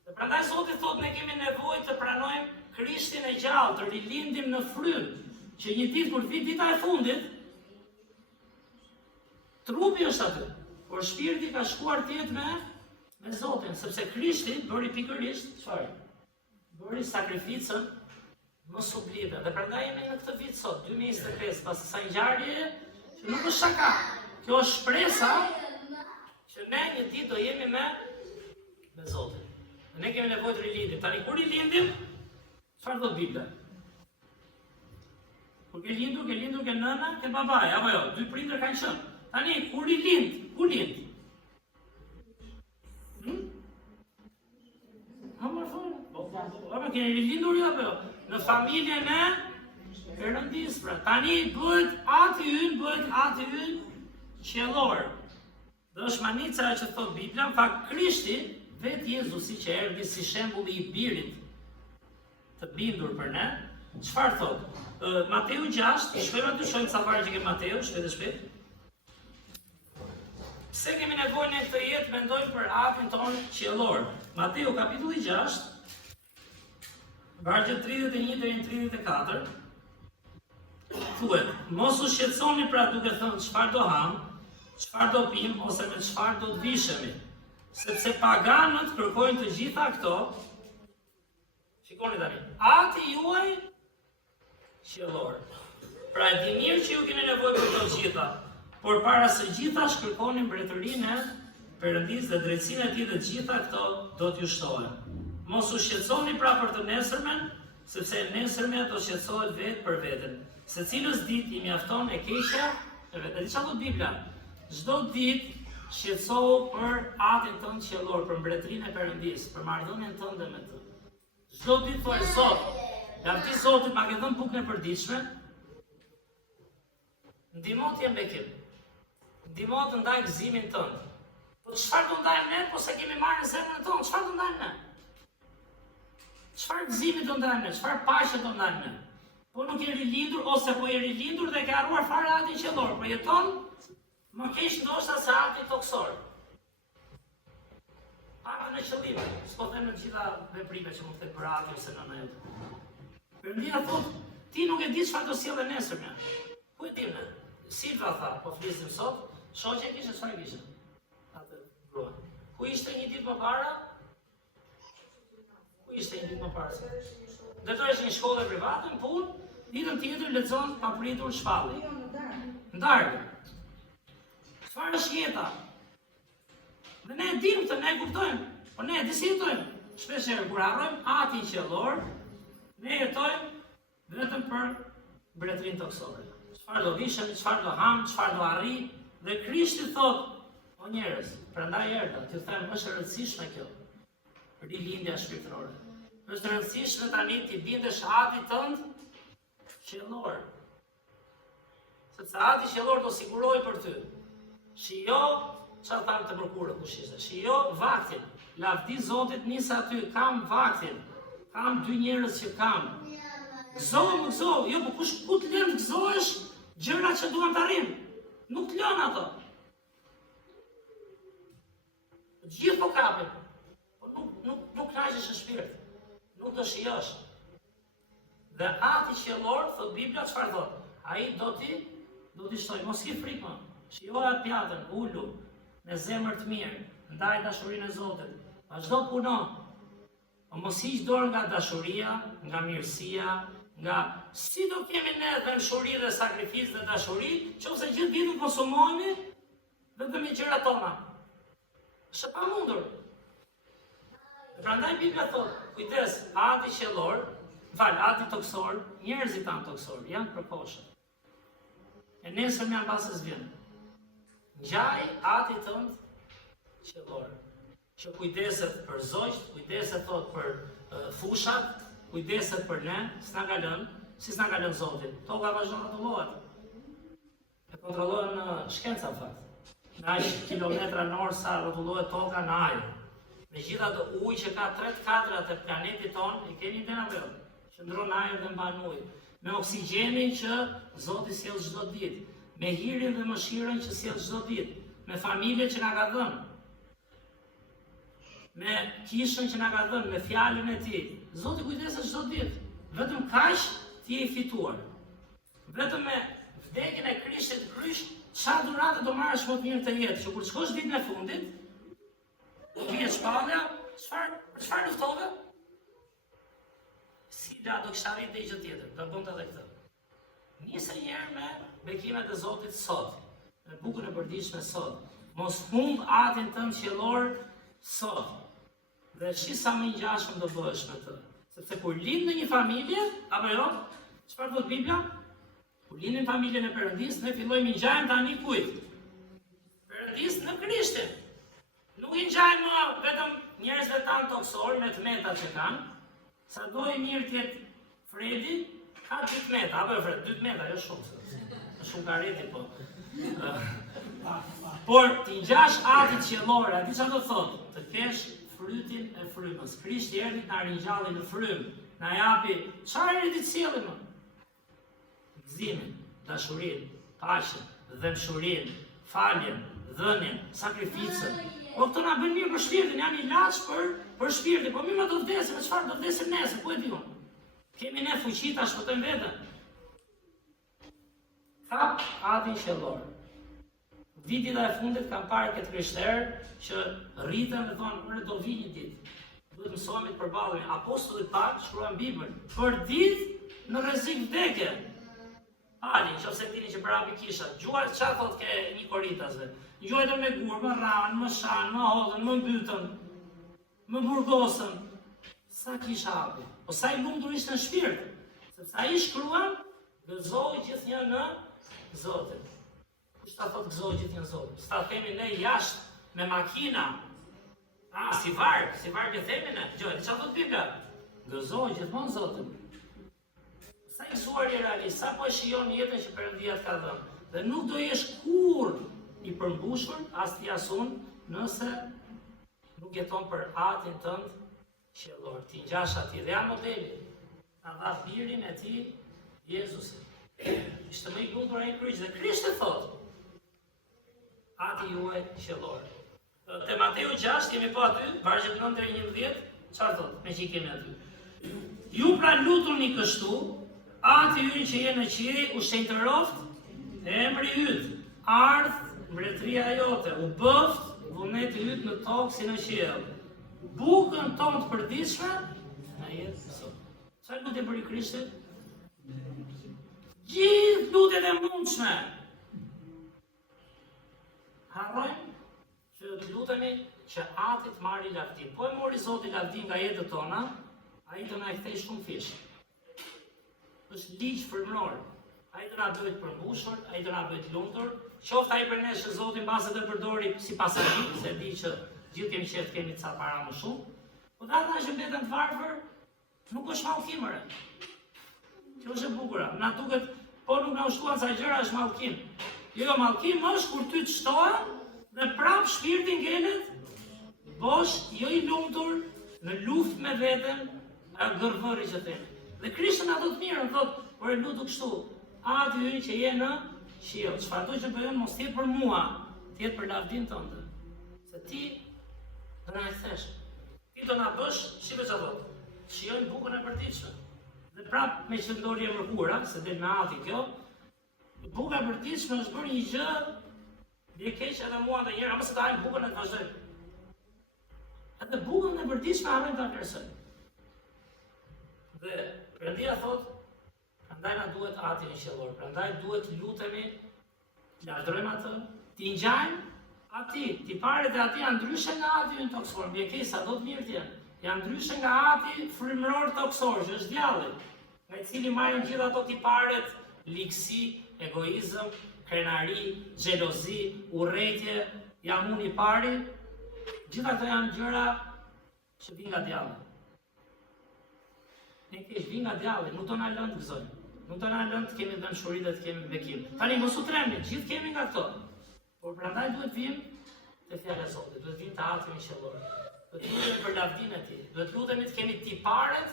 Dhe prandaj Zoti thotë ne kemi nevojë të pranojmë Krishtin e gjallë, të rilindim në frymë, që një ditë kur vit dita e fundit, trupi është aty, por shpirti ka shkuar tjetë me Zotin, sepse Krishti bëri pikërisht, çfarë? Bëri sakrificën më sublime. Dhe prandaj jemi në këtë vit sot, 2025, pas kësaj ngjarjeje, që nuk është shaka. Kjo është shpresa që ne një ditë do jemi me Zotin. Dhe ne kemi nevojë të rilindim. Tani kur rilindim, çfarë do Bibla? Kur ke lindur ke nëna, ke babai, apo jo, dy prindër kanë qenë. Tani kur rilind, ku lind? Apo keni rilindur jo apo jo? Në familjen e Perëndis, pra. Tani bëhet ati ynë qiellor. Dhe është manica që thot Bibla, në fakt Krishti, vetë Jezusi që erdhi si shembulli i birit të bindur për ne, çfarë thot? Mateu 6, shkojmë aty shohim sa fare që ke Mateu, shpejt. Pse kemi nevojë në këtë jetë mendojmë për atin tonë qiellor. Mateu kapitulli 6, vargjet 31 deri në 34. Thuhet, mos u shqetësoni pra duke thënë çfarë do ham, çfarë do pim ose me çfarë do të vishemi, sepse paganët kërkojnë të gjitha këto. Shikoni tani, ati juaj qiellor. Pra e di mirë që ju keni nevojë për të gjitha, por para së gjitha shkërkoni mbretërinë e Perëndis dhe drejtsinë e tij dhe gjitha këto do t'ju shtohen. Mos u shqetësoni pra për të nesërmen, sepse nesërmja do shqetësohet vetë për veten. Secilës ditë i mjafton e keqja e vetë. Dhe çfarë thot Bibla? Çdo ditë shqetësohu për atin tënd qiellor, për mbretërinë e Perëndis, për marrëdhënien tënde me të. Çdo ditë thoj Zot, lavdi Zotit ma ke dhënë bukën e përditshme. Ndihmo ti bekim. Ndihmo të ndaj gëzimin tënd. Po çfarë do ndajmë ne, po se kemi marrë në zemrën tonë, çfarë do ndajmë ne? Çfarë gëzimi do ndajmë ne? Çfarë paqe do ndajmë ne? Po nuk je rilindur ose po je rilindur dhe ke harruar fare atin qiellor, po jeton më keq ndoshta se ati toksor. Pakën e qëllimit, s'po them në gjitha veprimet që mund të për atin ose nëna jote. Perëndia thot, ti nuk e di çfarë do sjellë nesërmja. Ku e di ne? Silva tha, po flisim sot, shoqja kishte çfarë kishte? Atë grua. Ku ishte një ditë më para? Ku ishte një ditë më para? Detoj një shkollë private, në punë, ditën tjetër lexon papritur shpalli. Në darkë. Çfarë është jeta? Dhe ne e dim këtë, ne e kuptojmë, po ne e disitojmë. Shpesh herë kur harrojmë atin qiellor, ne jetojmë vetëm për mbretërinë toksore. Çfarë do vishemi, çfarë do ham, çfarë do arri, dhe Krishti thot, o njerëz, prandaj erdha, t'ju them, është e rëndësishme kjo. Rilindja shpirtërore. Është rëndësishme tani ti bindesh atit tënd qiellor. Sepse ati qiellor do sigurojë për ty. Shijo, çfarë thamë të mërkurë kush ishte? Shijo vaktin. Lavdi Zotit nis aty, kam vaktin. Kam dy njerëz që kam. Gëzohu, jo, po kush ku të lën të gëzohesh gjëra që duan të arrim? Nuk të lën ato. Gjithë po kapin. Po nuk knaqesh në shpirt. Nuk do shijosh. Dhe ati qiellor, thot Bibla, çfarë thot? Ai do t'i shtoj, mos ki frikë më. Shijoj atë pjatën, ulu, me zemër të mirë, ndaj dashurinë e Zotit. Vazhdo puno. Po mos hiq dorë nga dashuria, nga mirësia, nga si do kemi ne dëmshuri dhe sakrificë dhe dashuri, qofse gjithë ditën konsumohemi vetëm me gjërat tona. Është pa mundur. Prandaj Bibla thot, kujdes, ati qiellor, ati toksor, njerëzit tanë toksor, janë përkohshëm. E nesër janë pasës vjen. Ngjaj ati tënd qiellor, që kujdeset për zogjt, kujdeset thot për fushat, kujdeset për ne, s'na ka lënë, si s'na ka lënë Zotit. Toka vazhdon të rrotullohet. E kontrollojnë shkenca në fakt. në aq kilometra në orë sa rrotullohet toka në ajër. Megjithatë uji që ka 3/4 të planetit tonë, i keni idén apo jo? Qëndron në ajër dhe mban ujë. Me oksigjenin që Zoti sjell çdo ditë, me hirin dhe mëshirën që sjell çdo ditë, me familjen që na ka dhënë, me kishën që na ka dhënë, me fjalën e Tij. Zoti kujdeset çdo ditë. Vetëm kaq ti je i fituar. Vetëm me vdekjen e Krishtit në kryq, çfarë dhuratë do marrësh më të mirë të jetë, që kur të shkosh ditën e fundit, do vije shpallja, çfarë luftove? Si da do kisha arritë gjë tjetër, do bënte edhe këtë. Nisë një herë me bekimet e Zotit sot, me bukën e përditshme sot. Mos humb atin tënd qiellor sot. Dhe shi sa më i ngjashëm do bëhesh me të. Sepse kur lind në një familje, apo jo, çfarë thot Bibla? Kur lindin familjen e Perëndis, ne fillojmë i ngjajmë tani kujt? Perëndis në Krishtin. Nuk i ngjajmë vetëm njerëzve tanë toksor me tmetat që kanë. Sa do i mirë tjetë Fredi, ka 2 tmeta, apo e Fred, 2 tmeta, jo shumë, shumë kareti, po. Por t'i ngjash atit qiellor, a di çfarë do thotë? Të kesh frytin e frymës. Krishti erdhi na ringjalli në frymë, na japi çfarë erdhi të sjellë më? Gëzimin, dashurinë, paqen, dëmshurinë, faljen, dhënien, sakrificën. Po këto na bën mirë për shpirtin, janë ilaç për shpirtin. Po mirë do vdesim, me çfarë do vdesim nesër, ku e di unë? Kemi ne fuqi ta shpëtojmë veten. Kap atin qiellor. Vitit e fundit kam parë këtë krishterë që rritën dhe thonë, ore do vi një ditë. Duhet mësohemi të përballemi. Apostullit pak shkruan Biblën. Për ditë në rrezik vdekje. Ali, nëse dini që prapi kisha, gjuaj çfarë thotë ke një Korintasve. Gjuajtë me gur, më ranë, më shanë, më hodhën, më mbytën, më burgosën. Sa kisha hapi? Po sa i lumtur ishte në shpirt. Sepse ai shkruan, gëzoi gjithnjë në Zotin. Kush ta thotë gëzoi gjithnjë në Zotin? S'ta themi ne jashtë me makina. Si varg e themi ne. Gjoj, çfarë thotë Bibla? Gëzoi gjithmonë Zotin. Sa i mësuar i realist, sa po e shijon jetën që Perëndia ka dhënë. Dhe nuk do jesh kurrë i përmbushur, as ti as unë, nëse nuk jeton për atin tënd qiellor. Ti ngjash atij dhe janë modeli. Na dha birin e tij Jezusi. Ishte më i lumtur ai kryq dhe Krishti thotë: ati juaj qiellor. Te Mateu 6 kemi po aty, vargjet 9 deri 11, çfarë thotë? Me që i kemi aty. Ju pra lutuni kështu, ati ynë që je në qiell, u shenjtëroft emri yt, ardh mbretëria jote, u bëft vullneti yt në tokë si në qiell. Bukën tonë të përditshme na jep sot. Çfarë lutje për Krishtin? Gjithë lutjet e mundshme. Harrojmë që të lutemi që ati të marrë lavdim. Po e mori Zoti lavdim nga jetët tona, ai do na kthej shumë fish. Është ligj frymëror. Ai do na bëhet përmbushur, ai do na bëhet lumtur. Qoftë ai për ne që Zoti mbase të përdori si pasazhi, se di që gjithë kemi qef kemi ca para më shumë. Po data që mbeten të varfër, nuk është mallkim ore. Kjo është e bukur. Na duket, po nuk na ushtuan sa gjëra është mallkim. Jo, mallkim është kur ty të shtohen dhe prap shpirti ngelet bosh, jo i lumtur, në luftë me veten, gërvëri që themi. Dhe Krishti na do të mirën, thotë, por e lutu kështu, ati ynë që je në qiell, çfarëdo që bëjmë mos jetë për mua, të jetë për lavdin tënde. Se ti do na e thesh. Ti do na bësh, shive çfarë thotë. Shijojmë bukën e përditshme. Dhe prap me qëndorje mërkura, se del me ati kjo, buka e përditshme është bërë një gjë, bie keq edhe mua ndonjëherë, ama se ta hajmë bukën e të vazhdojmë. Edhe bukën e përditshme harrojmë ta kërcojmë. Dhe Perëndia thotë, prandaj na duhet ati në qiellor, prandaj duhet lutemi, lavdërojmë atë, t'i ngjajmë ati, ti pare dhe ati janë ndryshe nga ati në toksor, bie keq sa do të mirë t'jenë. Janë ndryshe nga ati frymëror toksor, që është djalli, nga i cili marrin gjithë ato tiparet, likësi, egoizëm, krenari, xhelozi, urrëtie, jam unë i pari, gjitha këto janë gjëra që vijnë nga djalli. Ne kesh vijnë nga djalli, nuk do na lënë të gëzojmë. Nuk do na lënë të kemi dëmshuri dhe të kemi bekim. Tani mos u tremni, gjithë kemi nga këto. Por prandaj duhet vim te fjala e Zotit, duhet vim te atrin qellor. Duhet lutemi për lavdinë e tij. Duhet lutemi të kemi tiparet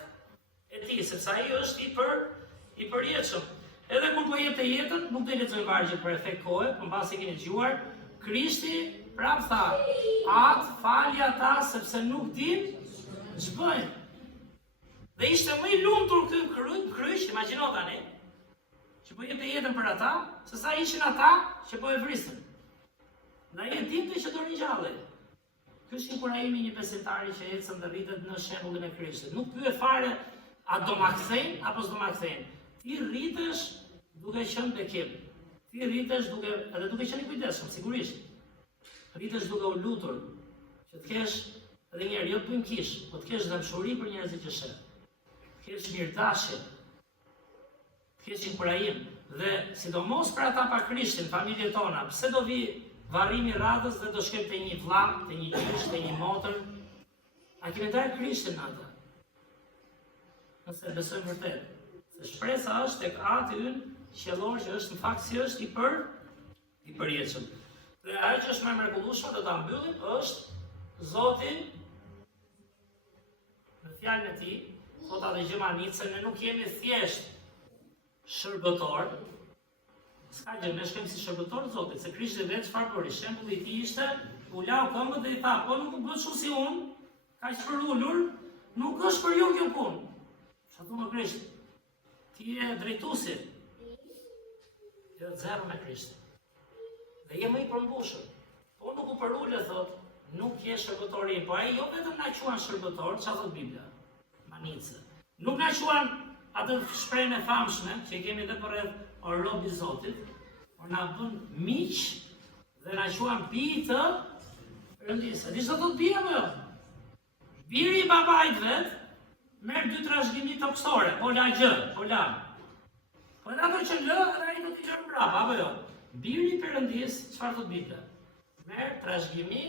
e tij, sepse ai është i përjetshëm. Edhe kur po jetë jetën, nuk do të lexojmë vargje për efekt kohe, por mbasi keni dëgjuar, Krishti prap tha, atë falja ata sepse nuk din ç'bëjnë. Dhe ishte më i lumtur ky kryq, imagjino tani, që po jepte jetën për ata, se sa ishin ata që po e vristen. Dhe ai e dinte që do ringjallej. Ky është inkurajimi një besimtari që ecën dhe rritet në shembullin e Krishtit. Nuk pyet fare a do ma kthejnë apo s'do ma kthejnë. Ti rritesh duke qenë bekim. Ti rritesh duke qenë i kujdesshëm, sigurisht. Rritesh duke u lutur, që të kesh edhe një herë jo të bëjmë kish, po të kesh dëmshuri për njerëzit që sheh. Të kesh mirëdashje, të kesh inkurajim. Dhe sidomos për ata pa Krishtin, familjet tona, pse do vi varrimi radhës dhe do shkem te një vllah, te një gjysh, te një motër? A kemi ndarë Krishtin atë? Nëse besojmë vërtet. Se shpresa është tek Ati ynë qellor që është në fakt si është i përjetshëm. Dhe ajo që është më e mrekullueshme do ta mbyllim është Zoti në fjalën e tij, thotë atë gjëmanit se ne nuk jemi thjesht shërbëtor. S'ka gjë, ne shkojmë si shërbëtor të Zotit, se Krishti vetë çfarë bëri? Shembulli i tij ishte u lau këmbët dhe i tha, po nuk bëhet kështu si unë, kaq për ulur, nuk është për ju kjo punë. Çfarë thonë Krishti? Ti je drejtuesi. Jo zero me Krishtin. Dhe je më i përmbushur. Po nuk u përule, thot, nuk je shërbëtori, po ai jo vetëm na quan shërbëtor, çfarë thot Bibla? Manice. Nuk na quan atë shprehjen e famshme që kemi edhe për rreth rob i Zotit, por na bën miq dhe na quan bijë të Perëndisë. Di sa thot bija apo jo? Biri i babait vet merr 2 trashëgimi tokësore, po la gjë, po la. Po edhe ato që lë, edhe ai do t'i lë mbrapa, apo jo? Biri i Perëndisë, çfarë thot Bibla? Merr trashëgimi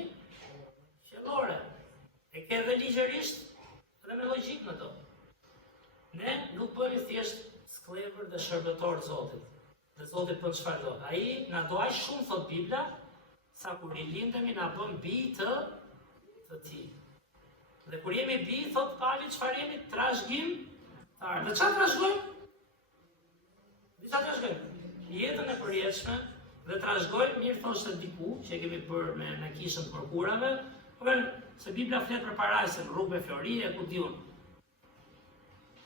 qellore. E ke edhe ligjërisht dhe me logjik në to. Ne nuk bëni thjesht sklever dhe shërbëtor Zotit. Dhe Zoti bën çfarë do. Ai na do aq shumë thot Bibla, sa kur i lindemi na bën bijë të tij. Dhe kur jemi bijë, thot Pali, çfarë jemi? Trashëgim. Dhe çfarë trashëgojmë? Disa trashëgojmë jetën e përjetshme dhe trashëgojmë, mirë thoshte diku, që kemi bërë me kishën për kurave, por se Bibla flet për parajsën, rrugë me flori e ku diun.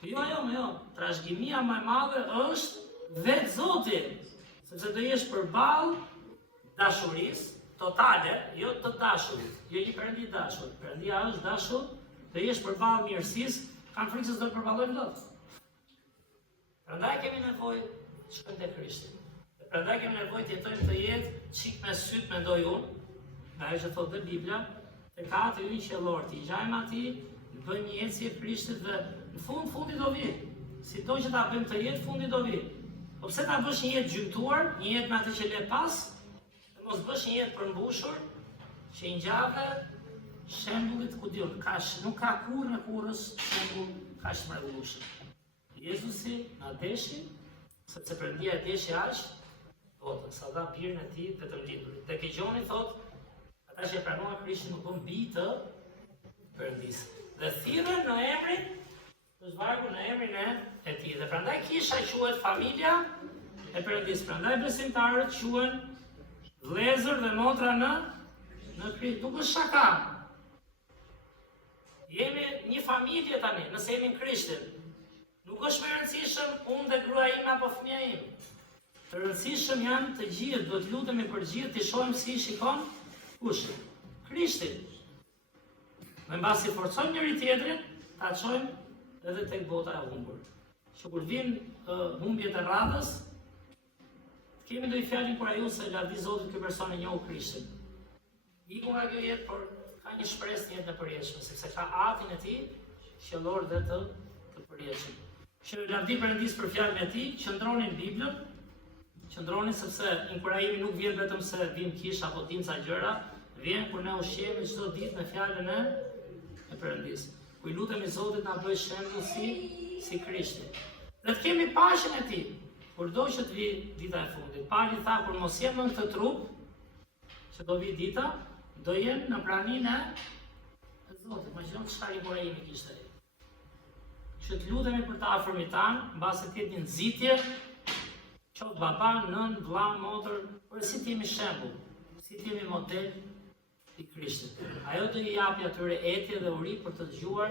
Jo, trashëgimia më e madhe është vetë Zoti, sepse do jesh përballë dashurisë totale, jo të dashurit, jo një perëndi dashur. Perëndia është dashur, do jesh përballë mirësisë, kanë frikë se do të përballojnë dot. Prandaj kemi nevojë të shkojmë te Krishti. Prandaj kemi nevojë të jetojmë të jetë çik me syt, mendoj unë, nga ajo që thotë dhe Bibla, tek Ati ynë qellor, t'i gjajmë atij, të bëjmë një jetë si e Krishtit dhe në fundi do vi. Sido që ta bëjmë të jetë, fundi do vi. Po pse ta bësh një jetë gjymtuar, një jetë me atë që le pas, dhe mos bësh një jetë përmbushur, që i ngjave shembullit ku diun, nuk ka kurrë në kurrës shembull kaq të mrekullueshëm. Jezusi na deshi, sepse Perëndia e deshi aq, thotë, sa dha birin e tij vetëm lindurit. Tek Gjoni thotë, ata që pranuan Krishtin nuk bën bijë të Perëndisë. Dhe thirrën në emrin, të zvargu në emrin e tij. Dhe prandaj kisha quhet familja e Perëndisë. Prandaj besimtarët quhen vëllezër dhe motra në Krisht. Nuk është shaka. Jemi një familje tani, nëse jemi në Krishtin. Nuk është më e rëndësishëm unë dhe gruaja ime apo fëmia im. Të rëndësishëm janë të gjithë, do të lutemi për gjithë, të shohim si shikon kush? Krishti. Dhe mbasi forcojmë njëri tjetrin, ta çojmë edhe tek bota e humbur. Që kur vinë humbjet e radhës, kemi ndonjë fjalë kurajuese, lavdi Zotit ky person e njohu Krishtin. Iku nga kjo jetë, por ka një shpresë në jetën e përjetshme, sepse ka Atin e tij qellor dhe të përjetshëm. Që lavdi Perëndisë për fjalën e tij, qëndroni në Biblën, qëndroni sepse inkurajimi nuk vjen vetëm se vim kish apo dim ca gjëra, vjen kur ne ushqehemi çdo ditë në fjalën e Perëndisë. Ku i lutemi Zotit na bëj shembull si Krishti. Dhe të kemi paqen e tij, kurdo që të vi dita e fundit. Pali tha, kur mos jem në këtë trup, që do vi dita, do jenë në praninë e Zotit. Imagjino çfarë Ibrahimi kishte. Që të lutemi për të afërmit tanë, mbase të ketë një nxitje, qoftë baba, nën, vlla, motër, por si të jemi shembull, si të jemi model i Krishtit. Ajo do i japi atyre etje dhe uri për të dëgjuar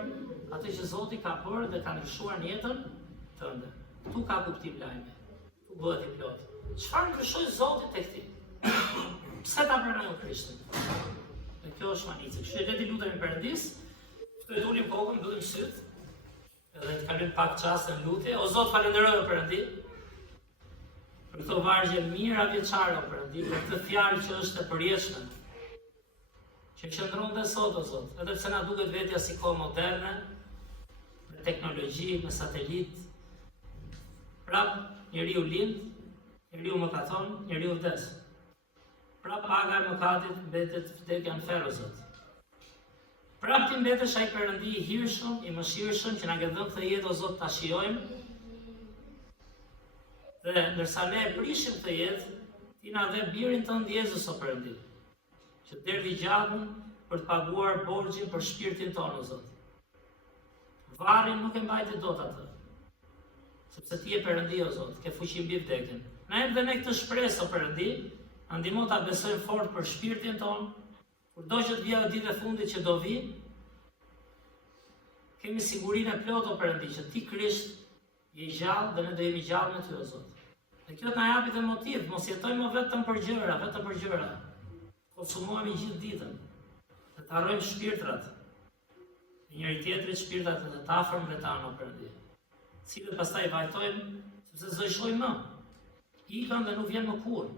atë që Zoti ka bërë dhe ka ndryshuar në jetën tënde. Tu ka kuptim lajme, tu bëhet i plot. Çfarë ndryshoi Zoti tek ti? Pse ta pranoi Krishtin? Dhe kjo është manicë. Kështu le të lutemi Perëndis, të ulim kokën, mbyllim syt, edhe të kalojmë pak çaste në lutje. O Zot, falenderoj o Perëndi për këto vargje mira vjeçare o Perëndi, për këtë fjalë që është e përjetshme, që qëndron dhe sot o Zot, edhe pse na duket vetja si kohë moderne, me teknologji, me satelit. Prap njeriu lind, njeriu mëkaton, njeriu vdes. Prap paga e mëkatit mbetet vdekja në ferr o Zot. Prap ti mbetesh ai Perëndi i hirshëm, i mëshirshëm që na ke dhënë këtë jetë o Zot ta shijojmë. Dhe ndërsa ne e prishim këtë jetë, ti na dhe birin tënd Jezus o Perëndi, që derdhi gjallën për të paguar borxhin për shpirtin tonë o Zot. Varrin nuk e mbajti dot atë, sepse ti je Perëndi o Zot, ke fuqi mbi vdekjen. Na jep dhe ne këtë shpresë o Perëndi, na ndihmo ta besojmë fort për shpirtin tonë. Kurdo që të vijë ditë e fundit që do vi, kemi sigurinë e plotë o Perëndi që ti Krisht je i gjallë dhe ne do jemi gjallë me ty o Zot. Dhe kjo na japi dhe motiv, mos jetojmë vetëm për gjëra, konsumohemi gjithë ditën, dhe të harrojmë shpirtrat, e njëri tjetrit shpirtrat e të afërmve tanë o Perëndi, cilët pastaj vajtojmë, sepse s'do i shohim më, ikën dhe nuk vjen më kurrë.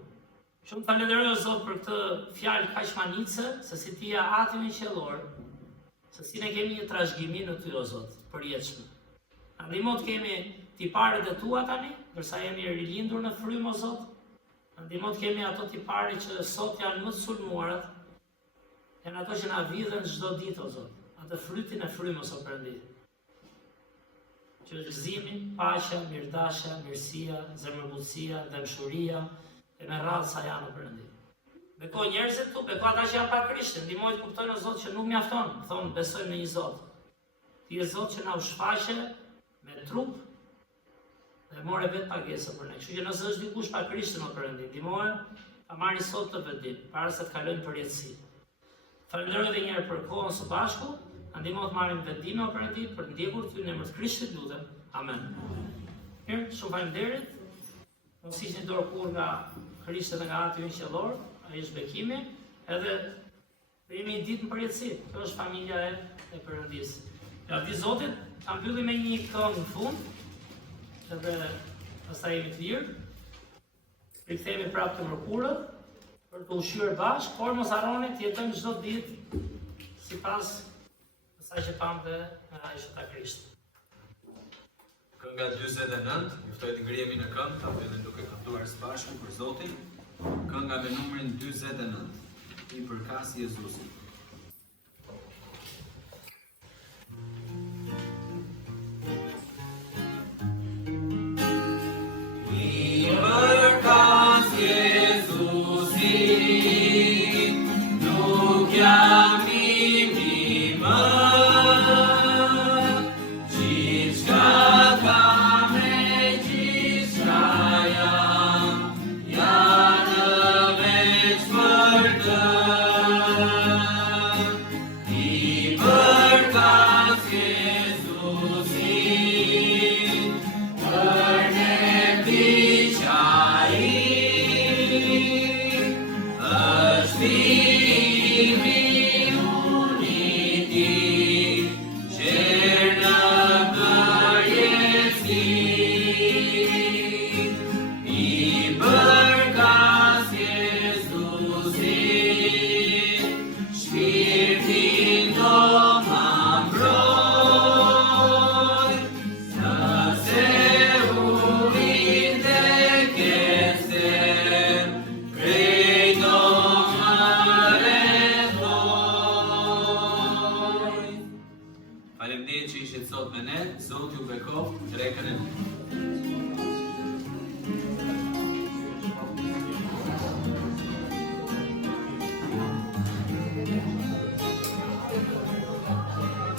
Shumë falenderoj o Zot për këtë fjalë kaq manice, se si ti je Ati i qiellor, se si ne kemi një trashëgimi në ty o Zot, përjetshme. Na ndihmo të kemi tiparet e tua tani, ndërsa jemi rilindur në frymë o Zot. Na ndihmo të kemi ato tipare që sot janë më të sulmuarat, janë ato që na vidhen çdo ditë o Zot, atë frytin e frymës o Perëndi. Që është gëzimi, paqja, mirëdashja, mirësia, zemërbullësia, dëmshuria, e me radhë sa janë o Perëndi. Beko njerëzit tu, beko ata që janë pa Krishtin, ndihmoj të kuptojnë o Zot që nuk mjafton, thonë besojmë në një Zot. Ti je Zot që na u shfaqe me trup dhe more vetë pagesën për ne. Kështu që nëse është dikush pa Krishtin o Perëndi, ndihmoj ta marrë sot të vetdim, para se të kalojnë përjetësi. Falenderoj edhe një herë për kohën së bashku, na ndihmo të marrim vendime o Perëndi për të ndjekur ty në emër të Krishtit lutem. Amen. Mirë, shumë faleminderit. Mos hiqni dorë kur nga Krishti dhe nga Ati i qiellor, ai është bekimi, edhe dhe jemi një ditë në përjetësi. Kjo është familja e Perëndis. Ja di Zotit, ta mbyllim me një këngë në fund, edhe pastaj jemi të lirë. Rikthehemi prapë të mërkurët për të ushqyer bashkë, por mos harroni të jetojmë çdo ditë sipas asaj që pamte nga Aishta Krishti. Kënga 49, juftoj të ngrihemi në këngë, ta mbyllim duke kënduar së bashku për Zotin. Kënga me numrin 49, i përkas Jezusit.